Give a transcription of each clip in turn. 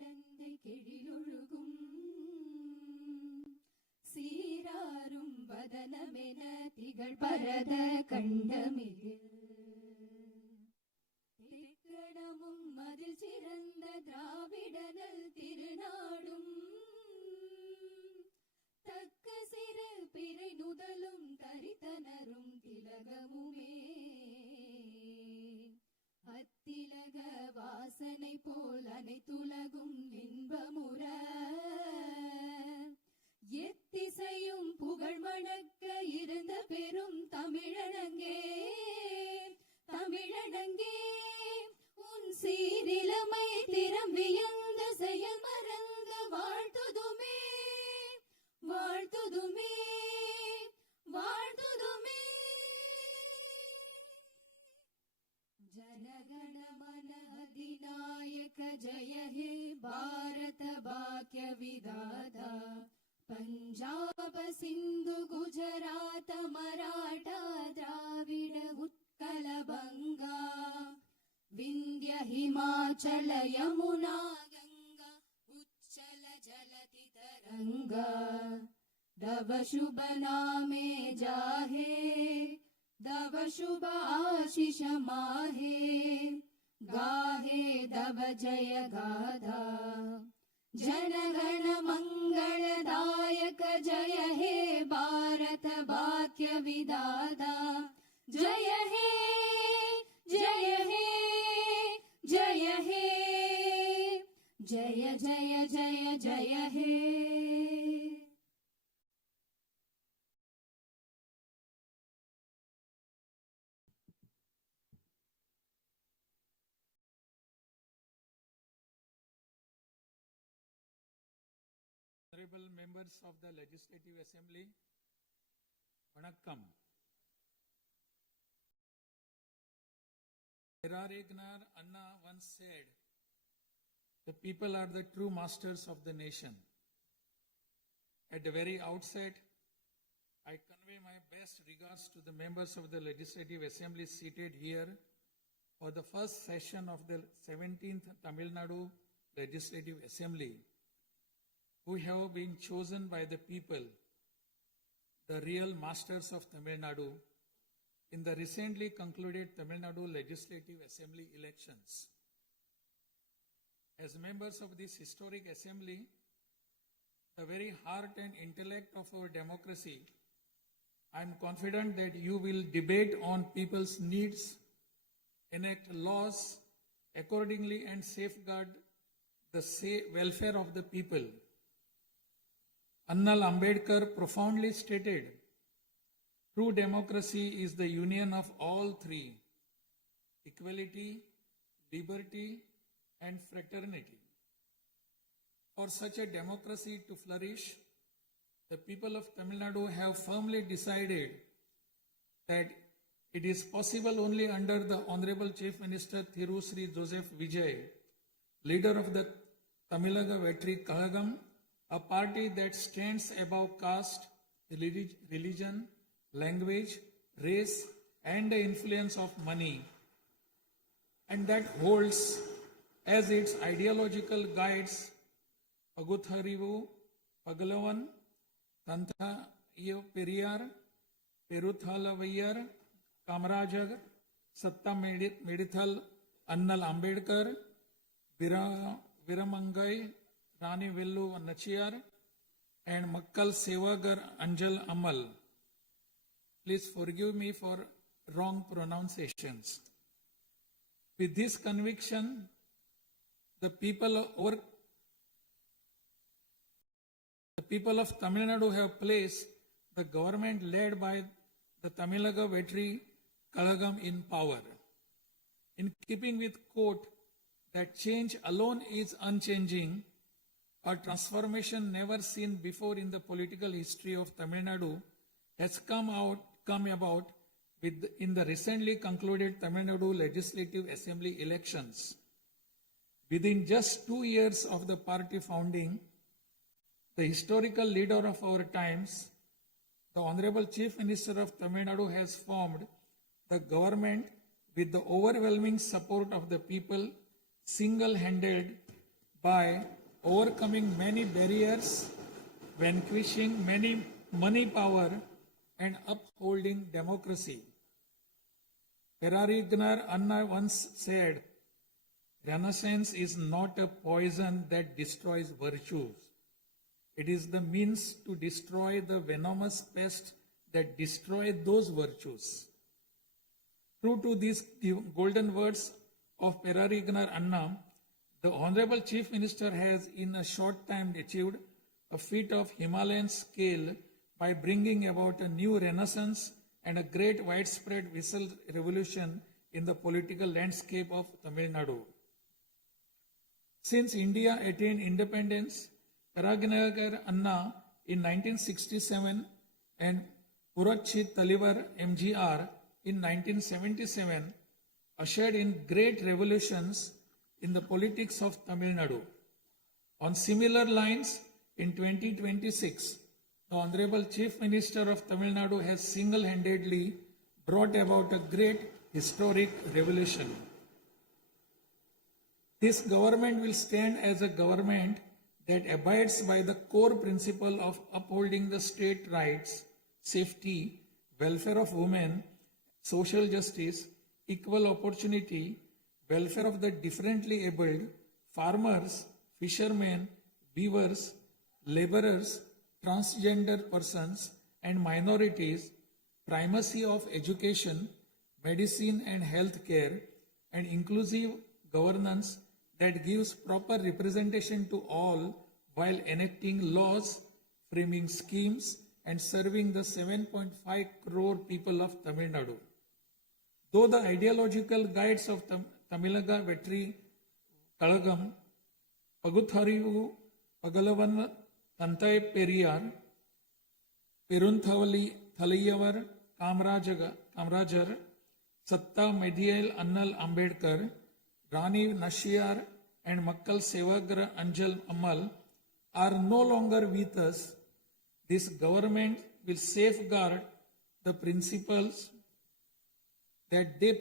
கடந்தை கெழிலொழுகும் சீராரும் வதனமென திகழ் பரத கண்டமிகு திக்கணமும் அதில் சிறந்த திராவிடனல் திருநாடும் தக்க சிறு பிறை நுதலும் தரித்தனரும் திலகமுமே அத்திலக வாசனை போல் அனைத்துலகும் இன்பமுற எத்திசையும் புகழ் மணக்க இருந்த பெரும் தமிழனங்கே தமிழனங்கே உன் சீரிலமை திறம் வியந்த செயல் மறந்து வாழ்த்துதுமே வாழ்த்துதுமே வாழ்த்துதுமே जनगणमन अधिनायक जय हे भारत भाग्य विधाता पंजाब सिंधु गुजरात मराठा द्राविड उत्कल बंगा विंध्य हिमाचल यमुना गंगा उच्चल जलति तरंगा तव शुभ नामे जाहे दव शुभ आशीष माहे गाहे दव जय गाधा जनगण मंगलदायक जय हे भारत भाग्य विधाता जय हे जय हे जय हे जय जय जय जय हे Honorable members of the Legislative Assembly, Vanakkam. RahulGandhi Anna once said, the people are the true masters of the nation. At the very outset, I convey my best regards to the members of the Legislative Assembly seated here for the first session of the 17th Tamil Nadu Legislative Assembly, who have been chosen by the people, the real masters of Tamil Nadu, in the recently concluded Tamil Nadu Legislative Assembly elections. As members of this historic assembly, the very heart and intellect of our democracy, I am confident that you will debate on people's needs, enact laws accordingly, and safeguard the welfare of the people. Annamalai profoundly stated, true democracy is the union of all three: equality, liberty, and fraternity. For such a democracy to flourish, the people of Tamil Nadu have firmly decided that it is possible only under the Honorable Chief Minister CMJosephVijay, leader of the TamiLagaVettriKazhagam, a party that stands above caste, religion, language, race, and the influence of money, and that holds as its ideological guides Pagutharivalavan, Tantha Periyar, Peruthalavayar, Kamarajar, Satta Medithal, Annamalai, Viramangai, Rani Vellu Nachiyar, and Makkal Sevagar Anjal Amal. Please forgive me for wrong pronunciations. With this conviction, the people of Tamil Nadu have placed the government led by the TamiLagaVettriKazhagam in power. In keeping with quote that change alone is unchanging, a transformation never seen before in the political history of Tamil Nadu has come about in the recently concluded Tamil Nadu Legislative Assembly elections. Within just 2 years of the party founding, the historical leader of our times, the Honorable Chief Minister of Tamil Nadu, has formed the government with the overwhelming support of the people, single-handed, by overcoming many barriers, vanquishing many money power, and upholding democracy. Perarignar Anna once said, Renaissance is not a poison that destroys virtues. It is the means to destroy the venomous pest that destroys those virtues. True to these golden words of Perarignar Anna, the Honorable Chief Minister has in a short time achieved a feat of Himalayan scale by bringing about a new renaissance and a great widespread visual revolution in the political landscape of Tamil Nadu. Since India attained independence, Perarignar Anna in 1967 and Puratchi Talivar MGR in 1977 ushered in great revolutions in the politics of Tamil Nadu. On similar lines, in 2026, the Honorable Chief Minister of Tamil Nadu has single-handedly brought about a great historic revolution. This government will stand as a government that abides by the core principle of upholding the state rights, safety, welfare of women, social justice, equal opportunity, welfare of the differently abled, farmers, fishermen, weavers, laborers, transgender persons and minorities, primacy of education, medicine and health care, and inclusive governance that gives proper representation to all while enacting laws, framing schemes, and serving the 7.5 crore people of Tamil Nadu. Though the ideological guides of TamilagaVettriKazhagam, Pagutharivu, Pagalavan, Tantai Periyar, Perunthavali Thalayavar, Kamrajar, Satta Medial Annal Ambedkar, Rani Nashiyar, and Makkal Sevagra Anjal Amal are no longer with us. This government will safeguard the principles that they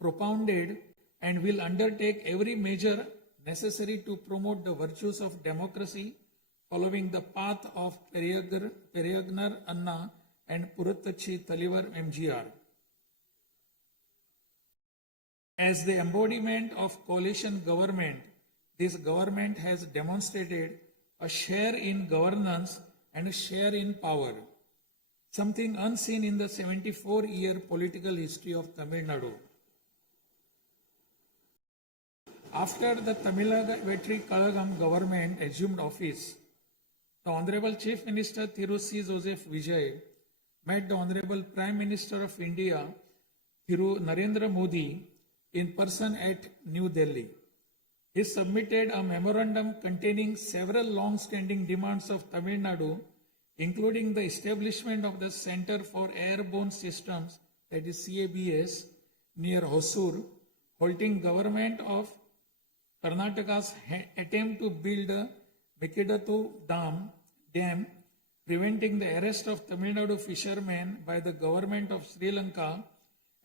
propounded and will undertake every measure necessary to promote the virtues of democracy following the path of Perarignar Anna and Puratchi Talivar MGR. As the embodiment of coalition government, this government has demonstrated a share in governance and a share in power, something unseen in the 74-year political history of Tamil Nadu. After the TamilagaVettriKazhagam government assumed office, the Honorable Chief Minister CMJosephVijay met the Honorable Prime Minister of India, NarendraModi, in person at New Delhi. He submitted a memorandum containing several long-standing demands of Tamil Nadu, including the establishment of the Center for Airborne Systems, that is CABS, near Hosur, halting government of Karnataka's attempt to build a Mekedatu Dam, preventing the arrest of Tamil Nadu fishermen by the government of Sri Lanka,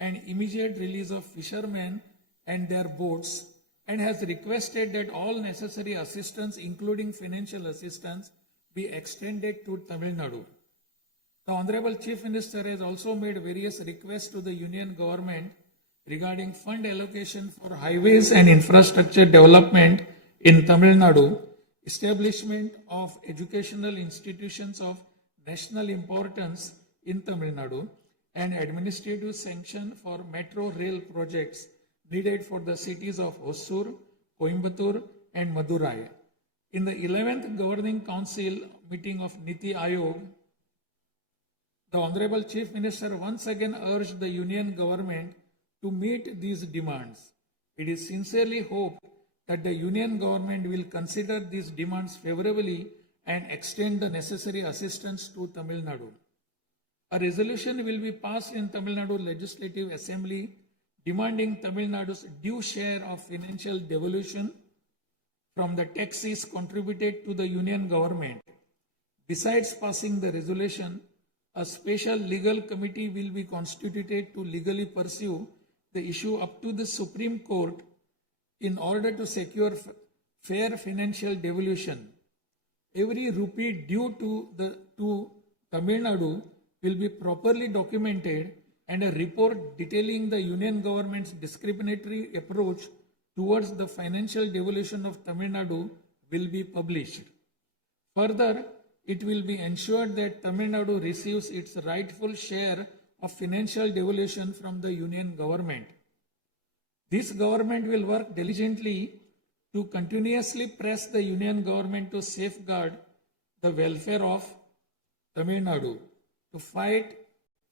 and immediate release of fishermen and their boats, and has requested that all necessary assistance, including financial assistance, be extended to Tamil Nadu. The Honorable Chief Minister has also made various requests to the Union government regarding fund allocation for highways and infrastructure development in Tamil Nadu, establishment of educational institutions of national importance in Tamil Nadu, and administrative sanction for metro rail projects needed for the cities of Hosur, Coimbatore, and Madurai. In the 11th Governing Council meeting of Niti Ayog, the Honorable Chief Minister once again urged the Union government to meet these demands. It is sincerely hoped that the Union government will consider these demands favorably and extend the necessary assistance to Tamil Nadu. A resolution will be passed in Tamil Nadu Legislative Assembly demanding Tamil Nadu's due share of financial devolution from the taxes contributed to the Union government. Besides passing the resolution, a special legal committee will be constituted to legally pursue the issue up to the Supreme Court in order to secure fair financial devolution. Every rupee due to Tamil Nadu will be properly documented, and a report detailing the union government's discriminatory approach towards the financial devolution of Tamil Nadu will be published. Further, it will be ensured that Tamil Nadu receives its rightful share of financial devolution from the union government. This government will work diligently to continuously press the union government to safeguard the welfare of Tamil Nadu, to fight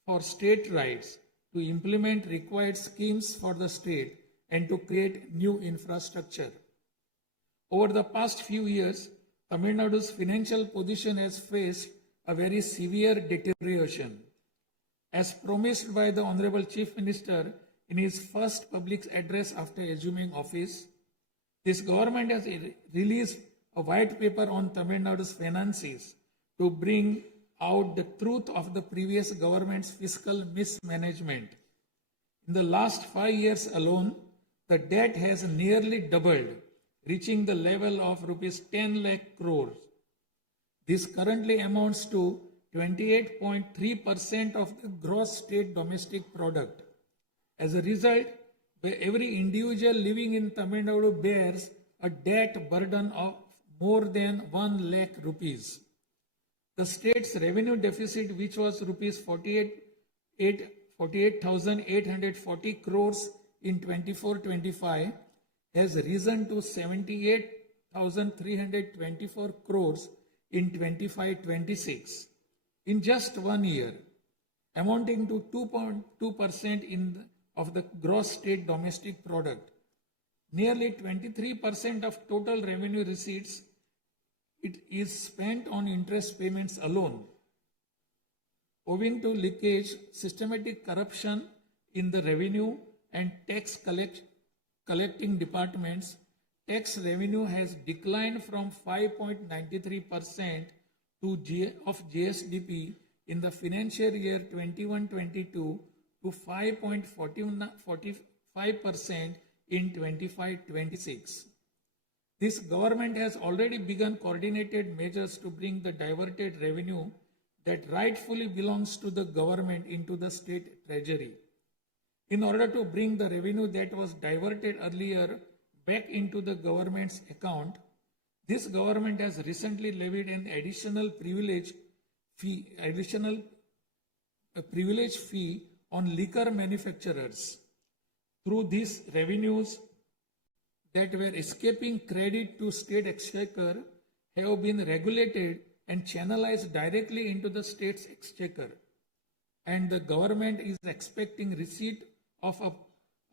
for state rights, to implement required schemes for the state, and to create new infrastructure. Over the past few years, Tamil Nadu's financial position has faced a very severe deterioration. As promised by the Honorable Chief Minister in his first public address after assuming office, this government has released a white paper on Tamil Nadu's finances to bring out the truth of the previous government's fiscal mismanagement. In the last 5 years alone, the debt has nearly doubled, reaching the level of rupees 10 lakh crores. This currently amounts to 28.3% of the gross state domestic product. As a result, every individual living in Tamil Nadu bears a debt burden of more than 1 lakh rupees. The state's revenue deficit, which was rupees 48,840 crores in 24-25, has risen to 78,324 crores in 25-26 in just 1 year, amounting to 2.2% of the gross state domestic product. Nearly 23% of total revenue receipts it is spent on interest payments alone. Owing to leakage, systematic corruption in the revenue and tax collecting departments, tax revenue has declined from 5.93% of GSDP in the financial year 21-22 to 5.45% in 25-26. This government has already begun coordinated measures to bring the diverted revenue that rightfully belongs to the government into the state treasury. In order to bring the revenue that was diverted earlier back into the government's account, this government has recently levied an additional privilege fee on liquor manufacturers. Through these revenues that were escaping credit to state exchequer have been regulated and channelized directly into the state's exchequer, and the government is expecting receipt of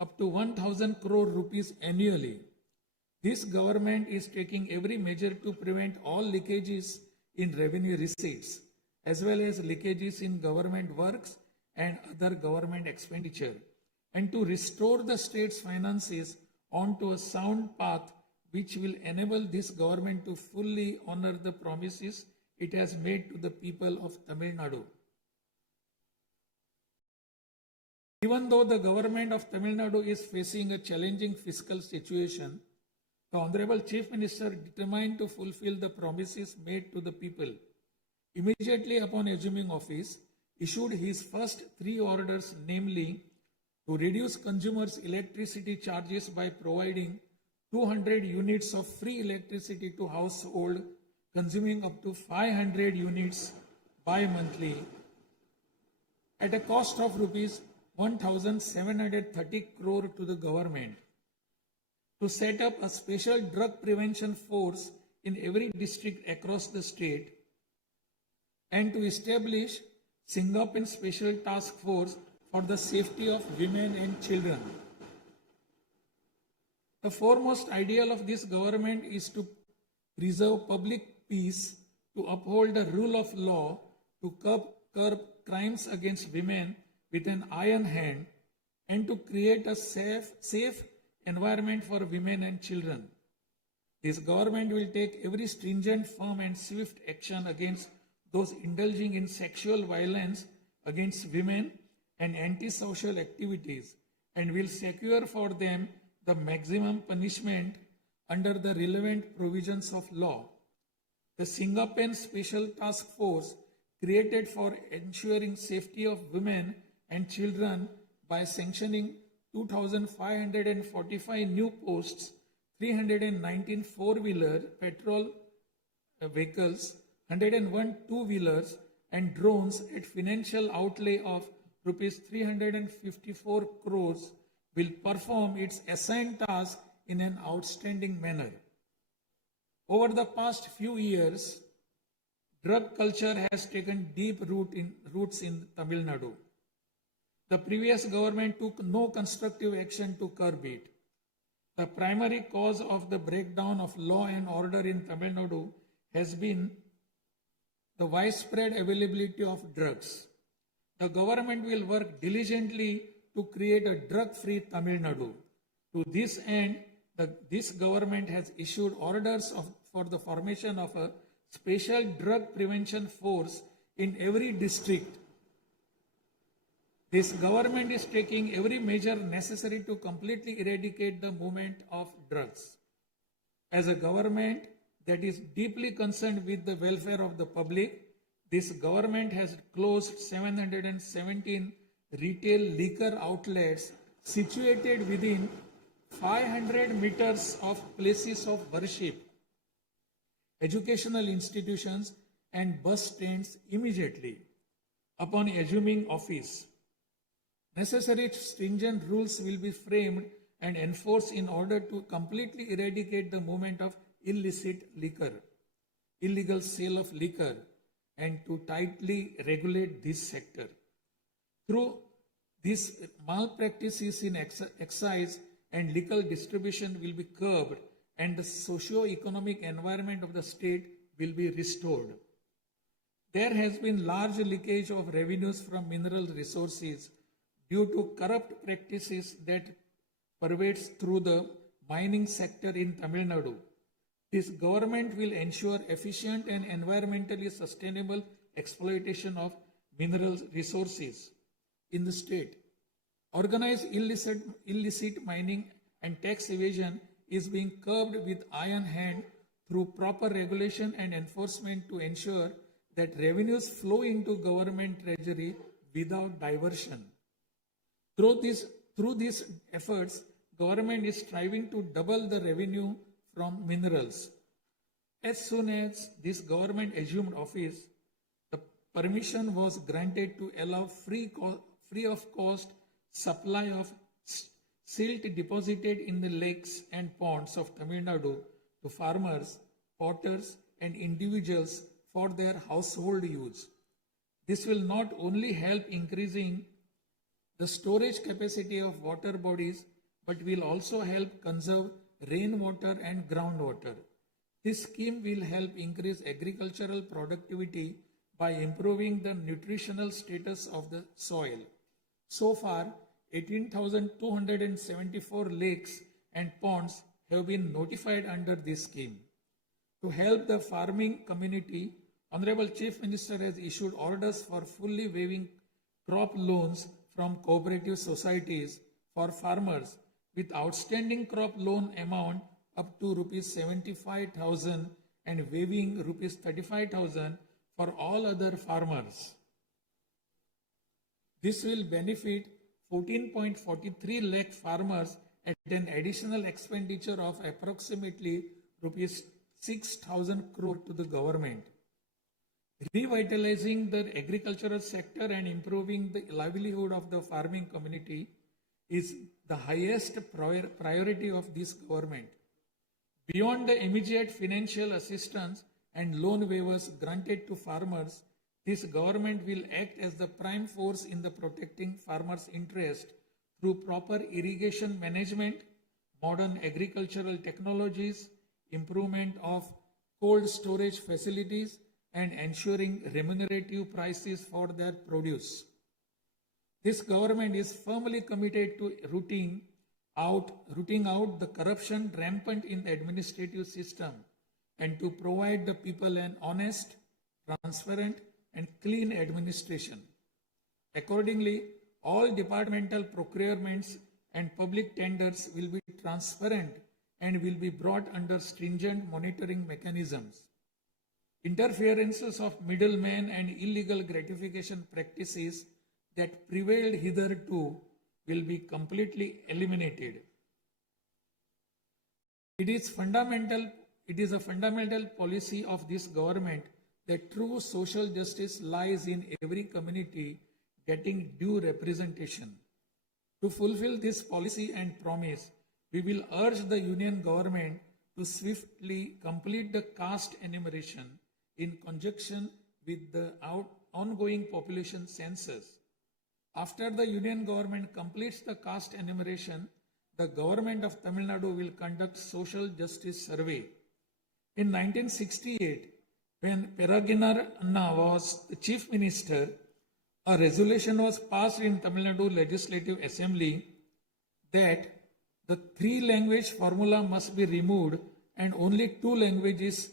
up to 1,000 crore rupees annually. This government is taking every measure to prevent all leakages in revenue receipts, as well as leakages in government works and other government expenditure, and to restore the state's finances onto a sound path which will enable this government to fully honor the promises it has made to the people of Tamil Nadu. Even though the government of Tamil Nadu is facing a challenging fiscal situation, the Honorable Chief Minister, determined to fulfill the promises made to the people, immediately upon assuming office, issued his first 3 orders, namely, to reduce consumers' electricity charges by providing 200 units of free electricity to households consuming up to 500 units bi-monthly at a cost of rupees 1,730 crore to the government, to set up a special drug prevention force in every district across the state, and to establish Sengottaiyan Special Task Force for the safety of women and children. The foremost ideal of this government is to preserve public peace, to uphold the rule of law, to curb crimes against women with an iron hand, and to create a safe environment for women and children. This government will take every stringent, firm and swift action against those indulging in sexual violence against women and antisocial activities, and will secure for them the maximum punishment under the relevant provisions of law. The Singaporean Special Task Force created for ensuring safety of women and children by sanctioning 2,545 new posts, 319 four-wheeler petrol vehicles, 101 two-wheelers and drones at financial outlay of rupees 354 crores will perform its assigned task in an outstanding manner. Over the past few years, drug culture has taken deep roots in Tamil Nadu. The previous government took no constructive action to curb it. The primary cause of the breakdown of law and order in Tamil Nadu has been the widespread availability of drugs. The government will work diligently to create a drug-free Tamil Nadu. To this end, this government has issued orders for the formation of a special drug prevention force in every district. This government is taking every measure necessary to completely eradicate the movement of drugs. As a government that is deeply concerned with the welfare of the public, this government has closed 717 retail liquor outlets situated within 500 meters of places of worship, educational institutions and bus stands immediately upon assuming office. Necessary stringent rules will be framed and enforced in order to completely eradicate the movement of illicit liquor, illegal sale of liquor, and to tightly regulate this sector. Through these malpractices in excise and liquor distribution will be curbed and the socio-economic environment of the state will be restored. There has been large leakage of revenues from mineral resources due to corrupt practices that pervades through the mining sector in Tamil Nadu. This government will ensure efficient and environmentally sustainable exploitation of mineral resources in the state. Organized illicit mining and tax evasion is being curbed with iron hand through proper regulation and enforcement to ensure that revenues flow into government treasury without diversion. Through these efforts, government is striving to double the revenue from minerals. As soon as this government assumed office, the permission was granted to allow free of cost supply of silt deposited in the lakes and ponds of Tamil Nadu to farmers, potters and individuals for their household use. This will not only help increasing the storage capacity of water bodies, but will also help conserve rainwater and groundwater. This scheme will help increase agricultural productivity by improving the nutritional status of the soil. So far, 18,274 lakes and ponds have been notified under this scheme. To help the farming community, Honorable Chief Minister has issued orders for fully waiving crop loans from cooperative societies for farmers with outstanding crop loan amount up to rupees 75,000 and waiving rupees 35,000 for all other farmers. This will benefit 14.43 lakh farmers at an additional expenditure of approximately rupees 6,000 crore to the government. Revitalizing the agricultural sector and improving the livelihood of the farming community is the highest priority of this government. Beyond the immediate financial assistance and loan waivers granted to farmers, this government will act as the prime force in the protecting farmers' interest through proper irrigation management, modern agricultural technologies, improvement of cold storage facilities, and ensuring remunerative prices for their produce. This government is firmly committed to rooting out the corruption rampant in the administrative system and to provide the people an honest, transparent, and clean administration. Accordingly, all departmental procurements and public tenders will be transparent and will be brought under stringent monitoring mechanisms. Interferences of middlemen and illegal gratification practices that prevailed hitherto will be completely eliminated. It is a fundamental policy of this government that true social justice lies in every community getting due representation. To fulfill this policy and promise, we will urge the Union government to swiftly complete the caste enumeration in conjunction with the ongoing population census. After the Union government completes the caste enumeration, the government of Tamil Nadu will conduct social justice survey. In 1968, when Peregrinath Anna was the Chief Minister, a resolution was passed in Tamil Nadu Legislative Assembly that the 3-language formula must be removed and only 2 languages,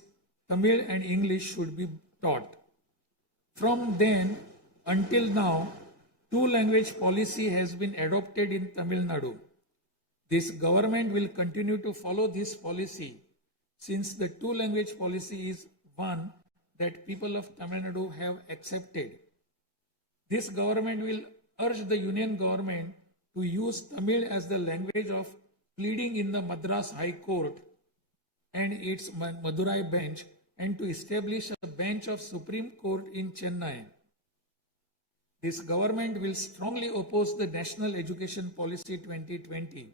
Tamil and English, should be taught. From then until now, 2-language policy has been adopted in Tamil Nadu. This government will continue to follow this policy since the 2-language policy is one that people of Tamil Nadu have accepted. This government will urge the Union government to use Tamil as the language of pleading in the Madras High Court and its Madurai bench, and to establish a bench of Supreme Court in Chennai. This government will strongly oppose the National Education Policy 2020.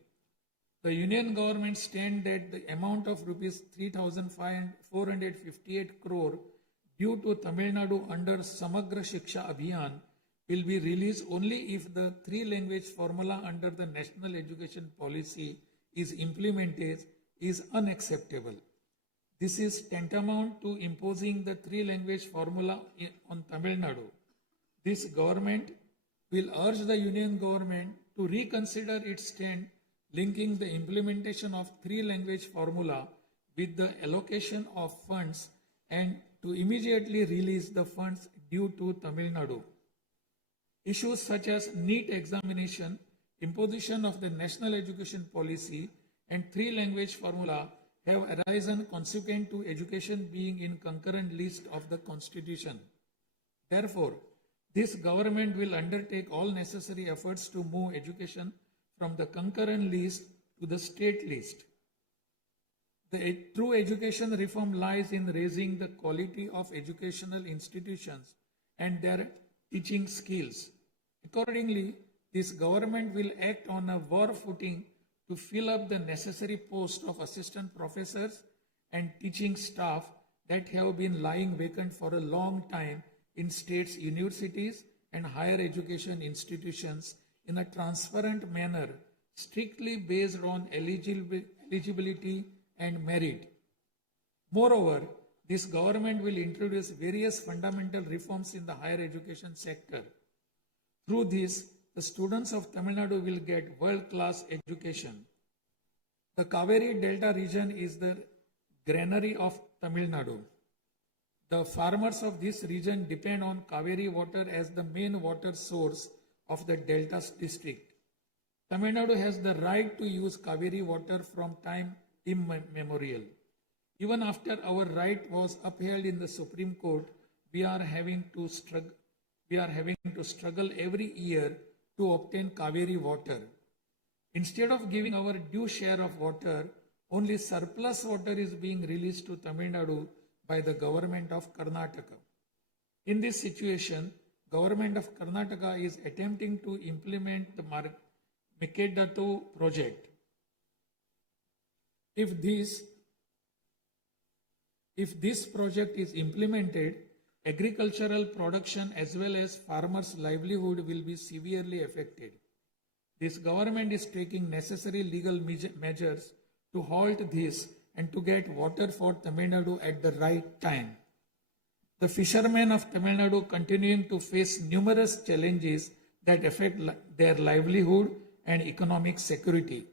The Union government stands that the amount of rupees 3,458 crore due to Tamil Nadu under Samagra Shiksha Abhiyan will be released only if the 3-language formula under the National Education Policy is implemented is unacceptable. This is tantamount to imposing the 3-language formula on Tamil Nadu. This government will urge the Union government to reconsider its stand linking the implementation of 3-language formula with the allocation of funds and to immediately release the funds due to Tamil Nadu. Issues such as NEET examination, imposition of the National Education Policy, and 3-language formula have arisen consequent to education being in concurrent list of the Constitution. Therefore, this government will undertake all necessary efforts to move education from the concurrent list to the state list. The true education reform lies in raising the quality of educational institutions and their teaching skills. Accordingly, this government will act on a war footing to fill up the necessary posts of assistant professors and teaching staff that have been lying vacant for a long time in states' universities and higher education institutions in a transparent manner, strictly based on eligibility and merit. Moreover, this government will introduce various fundamental reforms in the higher education sector. Through this, the students of Tamil Nadu will get world-class education. The Kaveri Delta region is the granary of Tamil Nadu. The farmers of this region depend on Kaveri water as the main water source of the Delta district. Tamil Nadu has the right to use Kaveri water from time immemorial. Even after our right was upheld in the Supreme Court, we are having to struggle every year to obtain Kaveri water. Instead of giving our due share of water, only surplus water is being released to Tamil Nadu by the government of Karnataka. In this situation, government of Karnataka is attempting to implement the Mekedatu project. If this project is implemented, agricultural production as well as farmers' livelihood will be severely affected. This government is taking necessary legal measures to halt this and to get water for Tamil Nadu at the right time. The fishermen of Tamil Nadu continuing to face numerous challenges that affect their livelihood and economic security.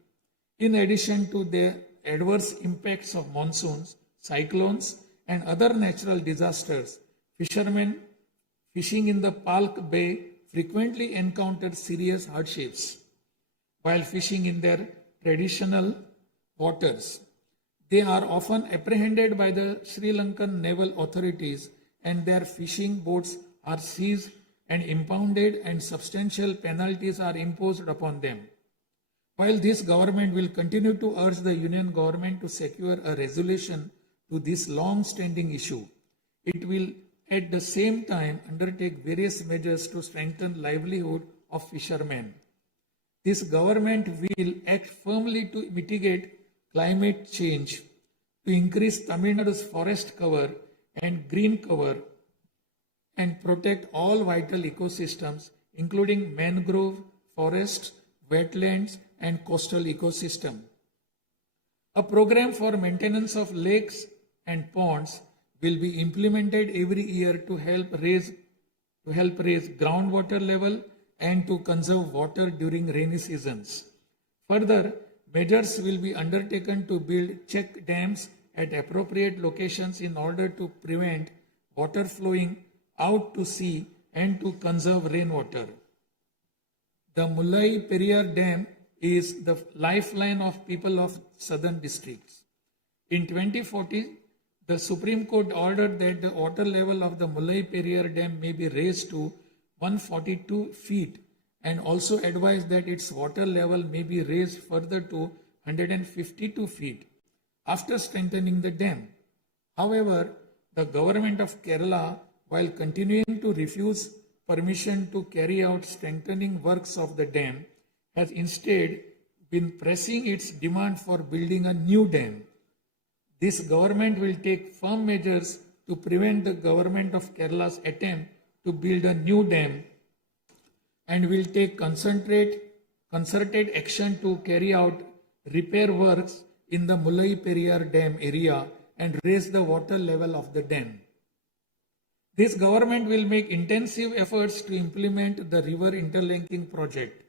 In addition to the adverse impacts of monsoons, cyclones, and other natural disasters, fishermen fishing in the Palk Bay frequently encounter serious hardships while fishing in their traditional waters. They are often apprehended by the Sri Lankan naval authorities and their fishing boats are seized and impounded and substantial penalties are imposed upon them. While this government will continue to urge the union government to secure a resolution to this long-standing issue, it will at the same time undertake various measures to strengthen livelihood of fishermen. This government will act firmly to mitigate climate change, to increase Tamil Nadu's forest cover and green cover, and protect all vital ecosystems, including mangrove, forests, wetlands, and coastal ecosystem. A program for maintenance of lakes and ponds will be implemented every year to help raise groundwater level and to conserve water during rainy seasons. Further, measures will be undertaken to build check dams at appropriate locations in order to prevent water flowing out to sea and to conserve rainwater. The Mullai Periyar Dam is the lifeline of people of southern districts. In 2040, the Supreme Court ordered that the water level of the Mullai Periyar Dam may be raised to 142 feet and also advised that its water level may be raised further to 152 feet after strengthening the dam. However, the government of Kerala, while continuing to refuse permission to carry out strengthening works of the dam, has instead been pressing its demand for building a new dam. This government will take firm measures to prevent the government of Kerala's attempt to build a new dam and will take concerted action to carry out repair works in the Mullai Periyar Dam area and raise the water level of the dam. This government will make intensive efforts to implement the river interlinking project.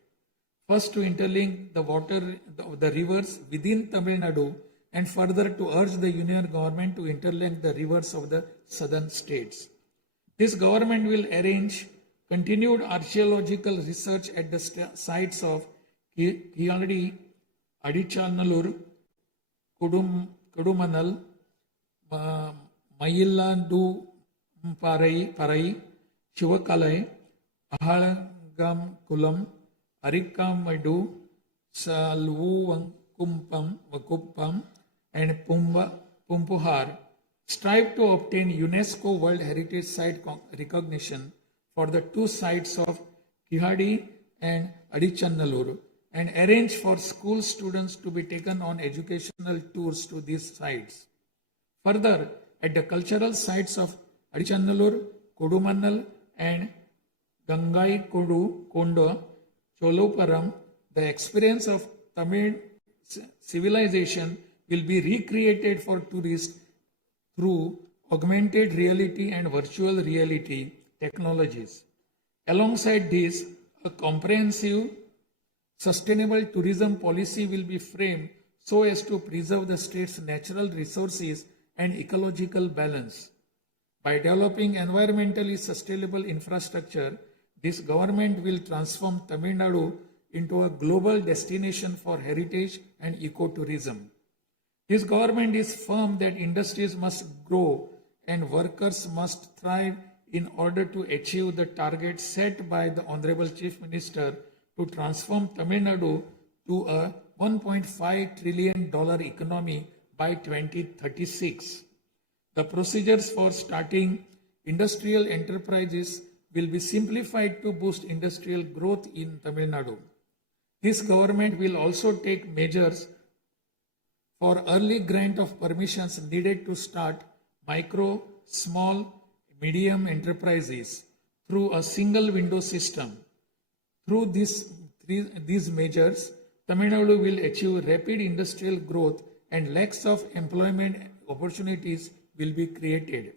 First, to interlink the rivers within Tamil Nadu, and further to urge the union government to interlink the rivers of the southern states. This government will arrange continued archaeological research at the sites of Kiyadi, Adichanallur, Kudumanal, Mayillandu Parai, Chivakalai, Ahalgam Kulam, Arikamadu, Salvukumpam, and Pumpuhar strive to obtain UNESCO World Heritage Site recognition for the two sites of Kihadi and Adichanallur and arrange for school students to be taken on educational tours to these sites. Further, at the cultural sites of Adichanallur, Kodumannal and Gangai Kondo, Choluparam, the experience of Tamil civilization will be recreated for tourists through augmented reality and virtual reality technologies. Alongside this, a comprehensive, sustainable tourism policy will be framed so as to preserve the state's natural resources and ecological balance. By developing environmentally sustainable infrastructure, this government will transform Tamil Nadu into a global destination for heritage and ecotourism. This government is firm that industries must grow and workers must thrive in order to achieve the target set by the Honorable Chief Minister to transform Tamil Nadu to a $1.5 trillion economy by 2036. The procedures for starting industrial enterprises will be simplified to boost industrial growth in Tamil Nadu. This government will also take measures for early grant of permissions needed to start micro, small, medium enterprises through a single window system. Through these measures, Tamil Nadu will achieve rapid industrial growth and lakhs of employment opportunities will be created.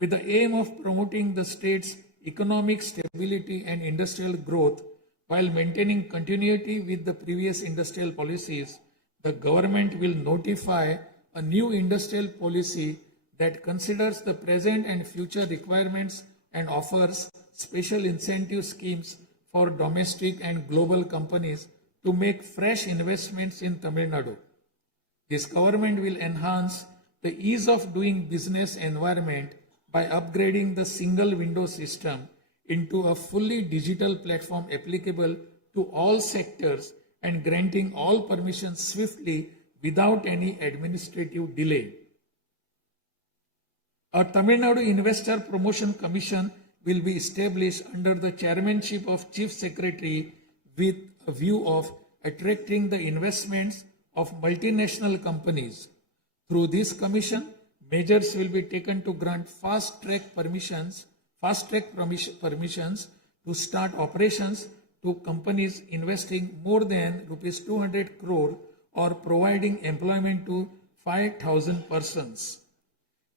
With the aim of promoting the state's economic stability and industrial growth while maintaining continuity with the previous industrial policies, the government will notify a new industrial policy that considers the present and future requirements and offers special incentive schemes for domestic and global companies to make fresh investments in Tamil Nadu. This government will enhance the ease of doing business environment by upgrading the single window system into a fully digital platform applicable to all sectors and granting all permissions swiftly without any administrative delay. A Tamil Nadu Investor Promotion Commission will be established under the chairmanship of Chief Secretary with a view of attracting the investments of multinational companies. Through this commission, measures will be taken to grant fast-track permissions to start operations to companies investing more than rupees 200 crore or providing employment to 5,000 persons.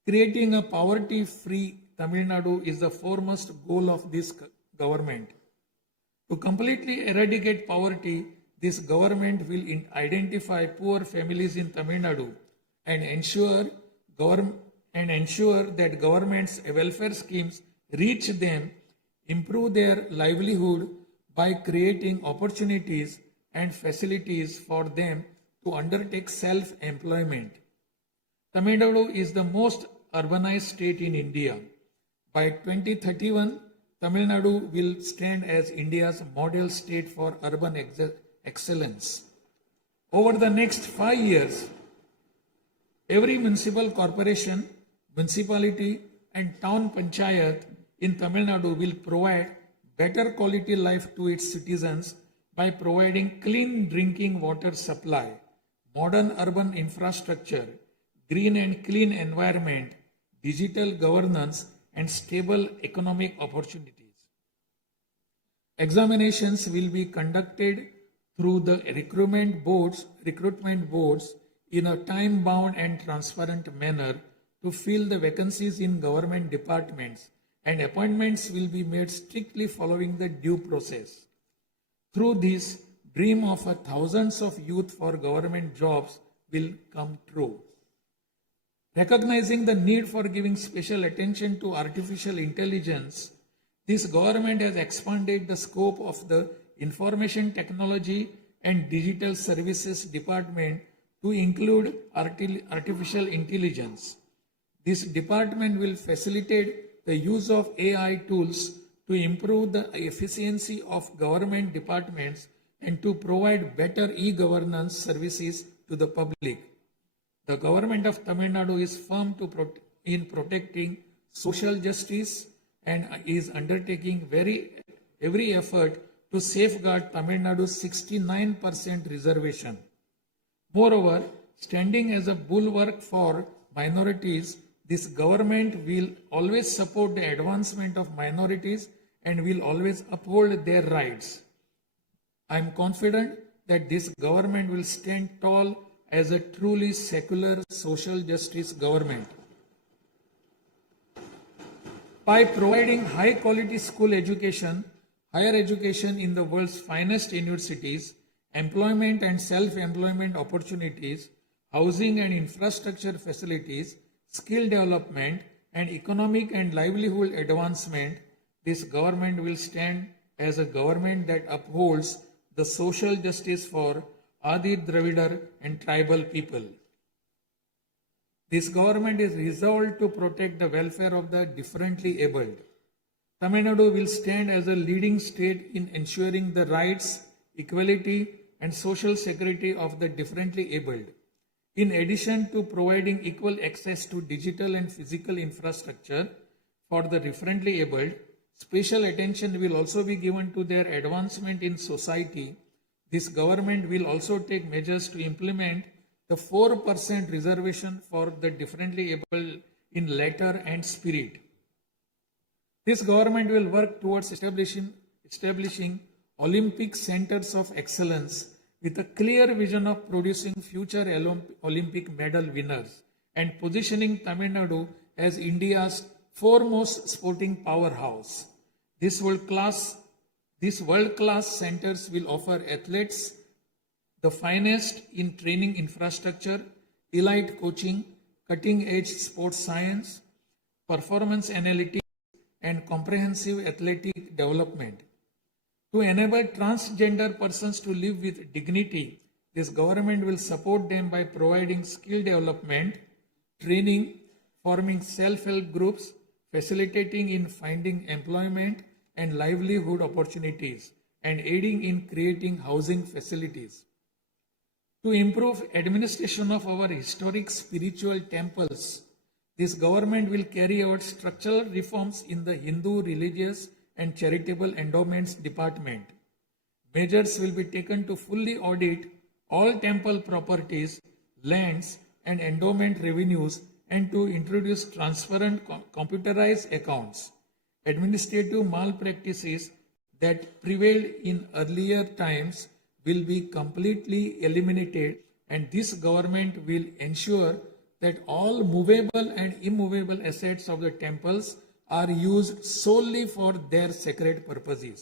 Creating a poverty-free Tamil Nadu is the foremost goal of this government. To completely eradicate poverty, this government will identify poor families in Tamil Nadu and ensure that government's welfare schemes reach them, improve their livelihood by creating opportunities and facilities for them to undertake self-employment. Tamil Nadu is the most urbanized state in India. By 2031, Tamil Nadu will stand as India's model state for urban excellence. Over the next 5 years, every municipal corporation, municipality and town panchayat in Tamil Nadu will provide better quality life to its citizens by providing clean drinking water supply, modern urban infrastructure, green and clean environment, digital governance and stable economic opportunities. Examinations will be conducted through the recruitment boards in a time-bound and transparent manner to fill the vacancies in government departments, and appointments will be made strictly following the due process. Through this, dream of thousands of youth for government jobs will come true. Recognizing the need for giving special attention to artificial intelligence, this government has expanded the scope of the Information Technology and Digital Services Department to include artificial intelligence. This department will facilitate the use of AI tools to improve the efficiency of government departments and to provide better e-governance services to the public. The government of Tamil Nadu is firm in protecting social justice and is undertaking every effort to safeguard Tamil Nadu's 69% reservation. Moreover, standing as a bulwark for minorities, this government will always support the advancement of minorities and will always uphold their rights. I am confident that this government will stand tall as a truly secular social justice government. By providing high quality school education, higher education in the world's finest universities, employment and self-employment opportunities, housing and infrastructure facilities, skill development, and economic and livelihood advancement, this government will stand as a government that upholds the social justice for Adi Dravidar and tribal people. This government is resolved to protect the welfare of the differently abled. Tamil Nadu will stand as a leading state in ensuring the rights, equality, and social security of the differently abled. In addition to providing equal access to digital and physical infrastructure for the differently abled, special attention will also be given to their advancement in society. This government will also take measures to implement the 4% reservation for the differently able in letter and spirit. This government will work towards establishing Olympic centers of excellence with a clear vision of producing future Olympic medal winners and positioning Tamil Nadu as India's foremost sporting powerhouse. These world-class centers will offer athletes the finest in training infrastructure, elite coaching, cutting-edge sports science, performance analytics, and comprehensive athletic development. To enable transgender persons to live with dignity, this government will support them by providing skill development, training, forming self-help groups, facilitating in finding employment and livelihood opportunities, and aiding in creating housing facilities. To improve administration of our historic spiritual temples, this government will carry out structural reforms in the Hindu religious and charitable endowments department. Measures will be taken to fully audit all temple properties, lands, and endowment revenues and to introduce transparent computerized accounts. Administrative malpractices that prevailed in earlier times will be completely eliminated, and this government will ensure that all movable and immovable assets of the temples are used solely for their sacred purposes.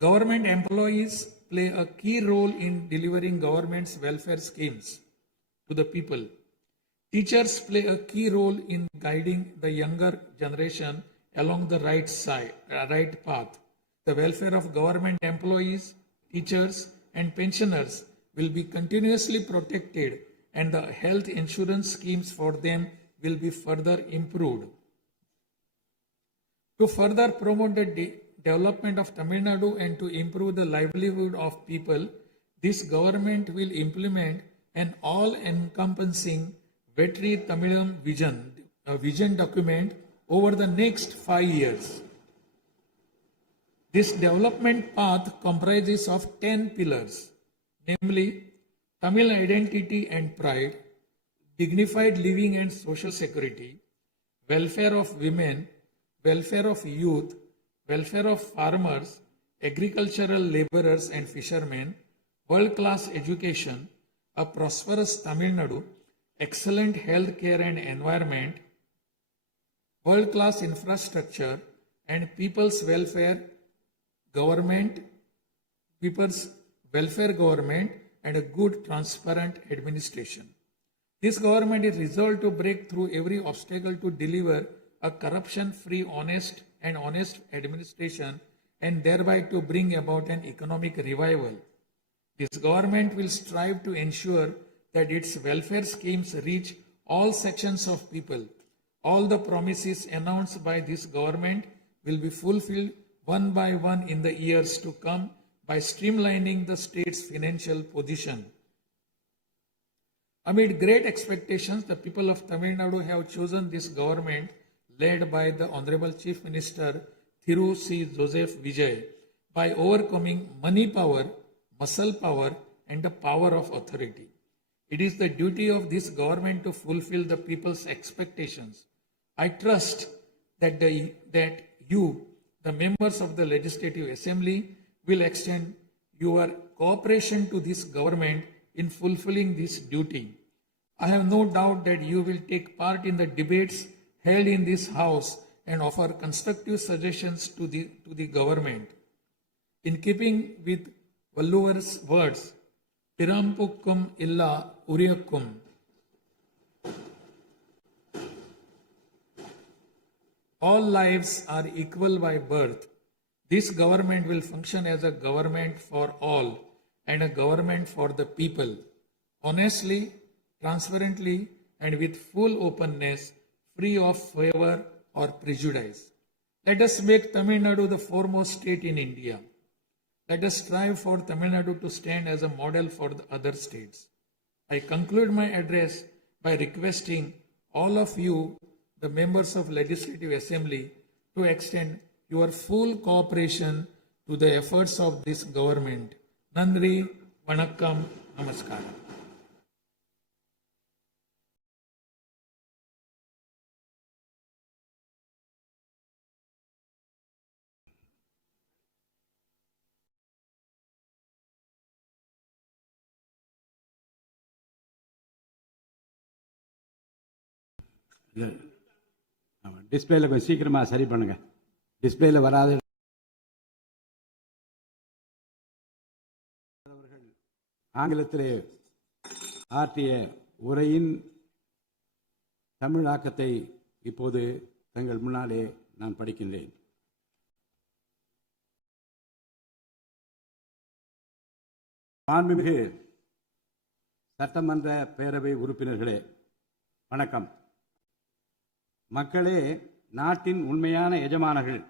Government employees play a key role in delivering government's welfare schemes to the people. Teachers play a key role in guiding the younger generation along the right path. The welfare of government employees, teachers, and pensioners will be continuously protected, and the health insurance schemes for them will be further improved. To further promote the development of Tamil Nadu and to improve the livelihood of people, this government will implement an all-encompassing Vettri Tamilam vision document over the next 5 years. This development path comprises of 10 pillars, namely Tamil identity and pride, dignified living and social security, welfare of women, welfare of youth, welfare of farmers, agricultural laborers and fishermen, world-class education, a prosperous Tamil Nadu, excellent health care and environment, world-class infrastructure, and people's welfare government, and a good, transparent administration. This government is resolved to break through every obstacle to deliver a corruption-free, honest administration and thereby to bring about an economic revival. This government will strive to ensure that its welfare schemes reach all sections of people. All the promises announced by this government will be fulfilled one by one in the years to come by streamlining the state's financial position. Amid great expectations, the people of Tamil Nadu have chosen this government led by the Honorable Chief Minister CMJosephVijay by overcoming money power, muscle power, and the power of authority. It is the duty of this government to fulfill the people's expectations. I trust that you, the members of the Legislative Assembly, will extend your cooperation to this government in fulfilling this duty. I have no doubt that you will take part in the debates held in this House and offer constructive suggestions to the government. In keeping with Valluvar's words, Pirampukkum illa Uriyakkum, all lives are equal by birth. This government will function as a government for all and a government for the people, honestly, transparently, and with full openness, free of favor or prejudice. Let us make Tamil Nadu the foremost state in India. Let us strive for Tamil Nadu to stand as a model for the other states. I conclude my address by requesting all of you, the members of Legislative Assembly, to extend your full cooperation to the efforts of this government. Nandri, Vanakkam, Namaskaram. டிஸ்பிளேல கொஞ்சம் சீக்கிரமா சரி பண்ணுங்க. டிஸ்பிளேல வராது. ஆங்கிலத்திலே ஆற்றிய உரையின் தமிழாக்கத்தை இப்போது தங்கள் முன்னாலே நான் படிக்கின்றேன். மாண்புமிகு சட்டமன்ற பேரவை உறுப்பினர்களே, வணக்கம். மக்களே நாட்டின் உண்மையான எஜமானர்கள்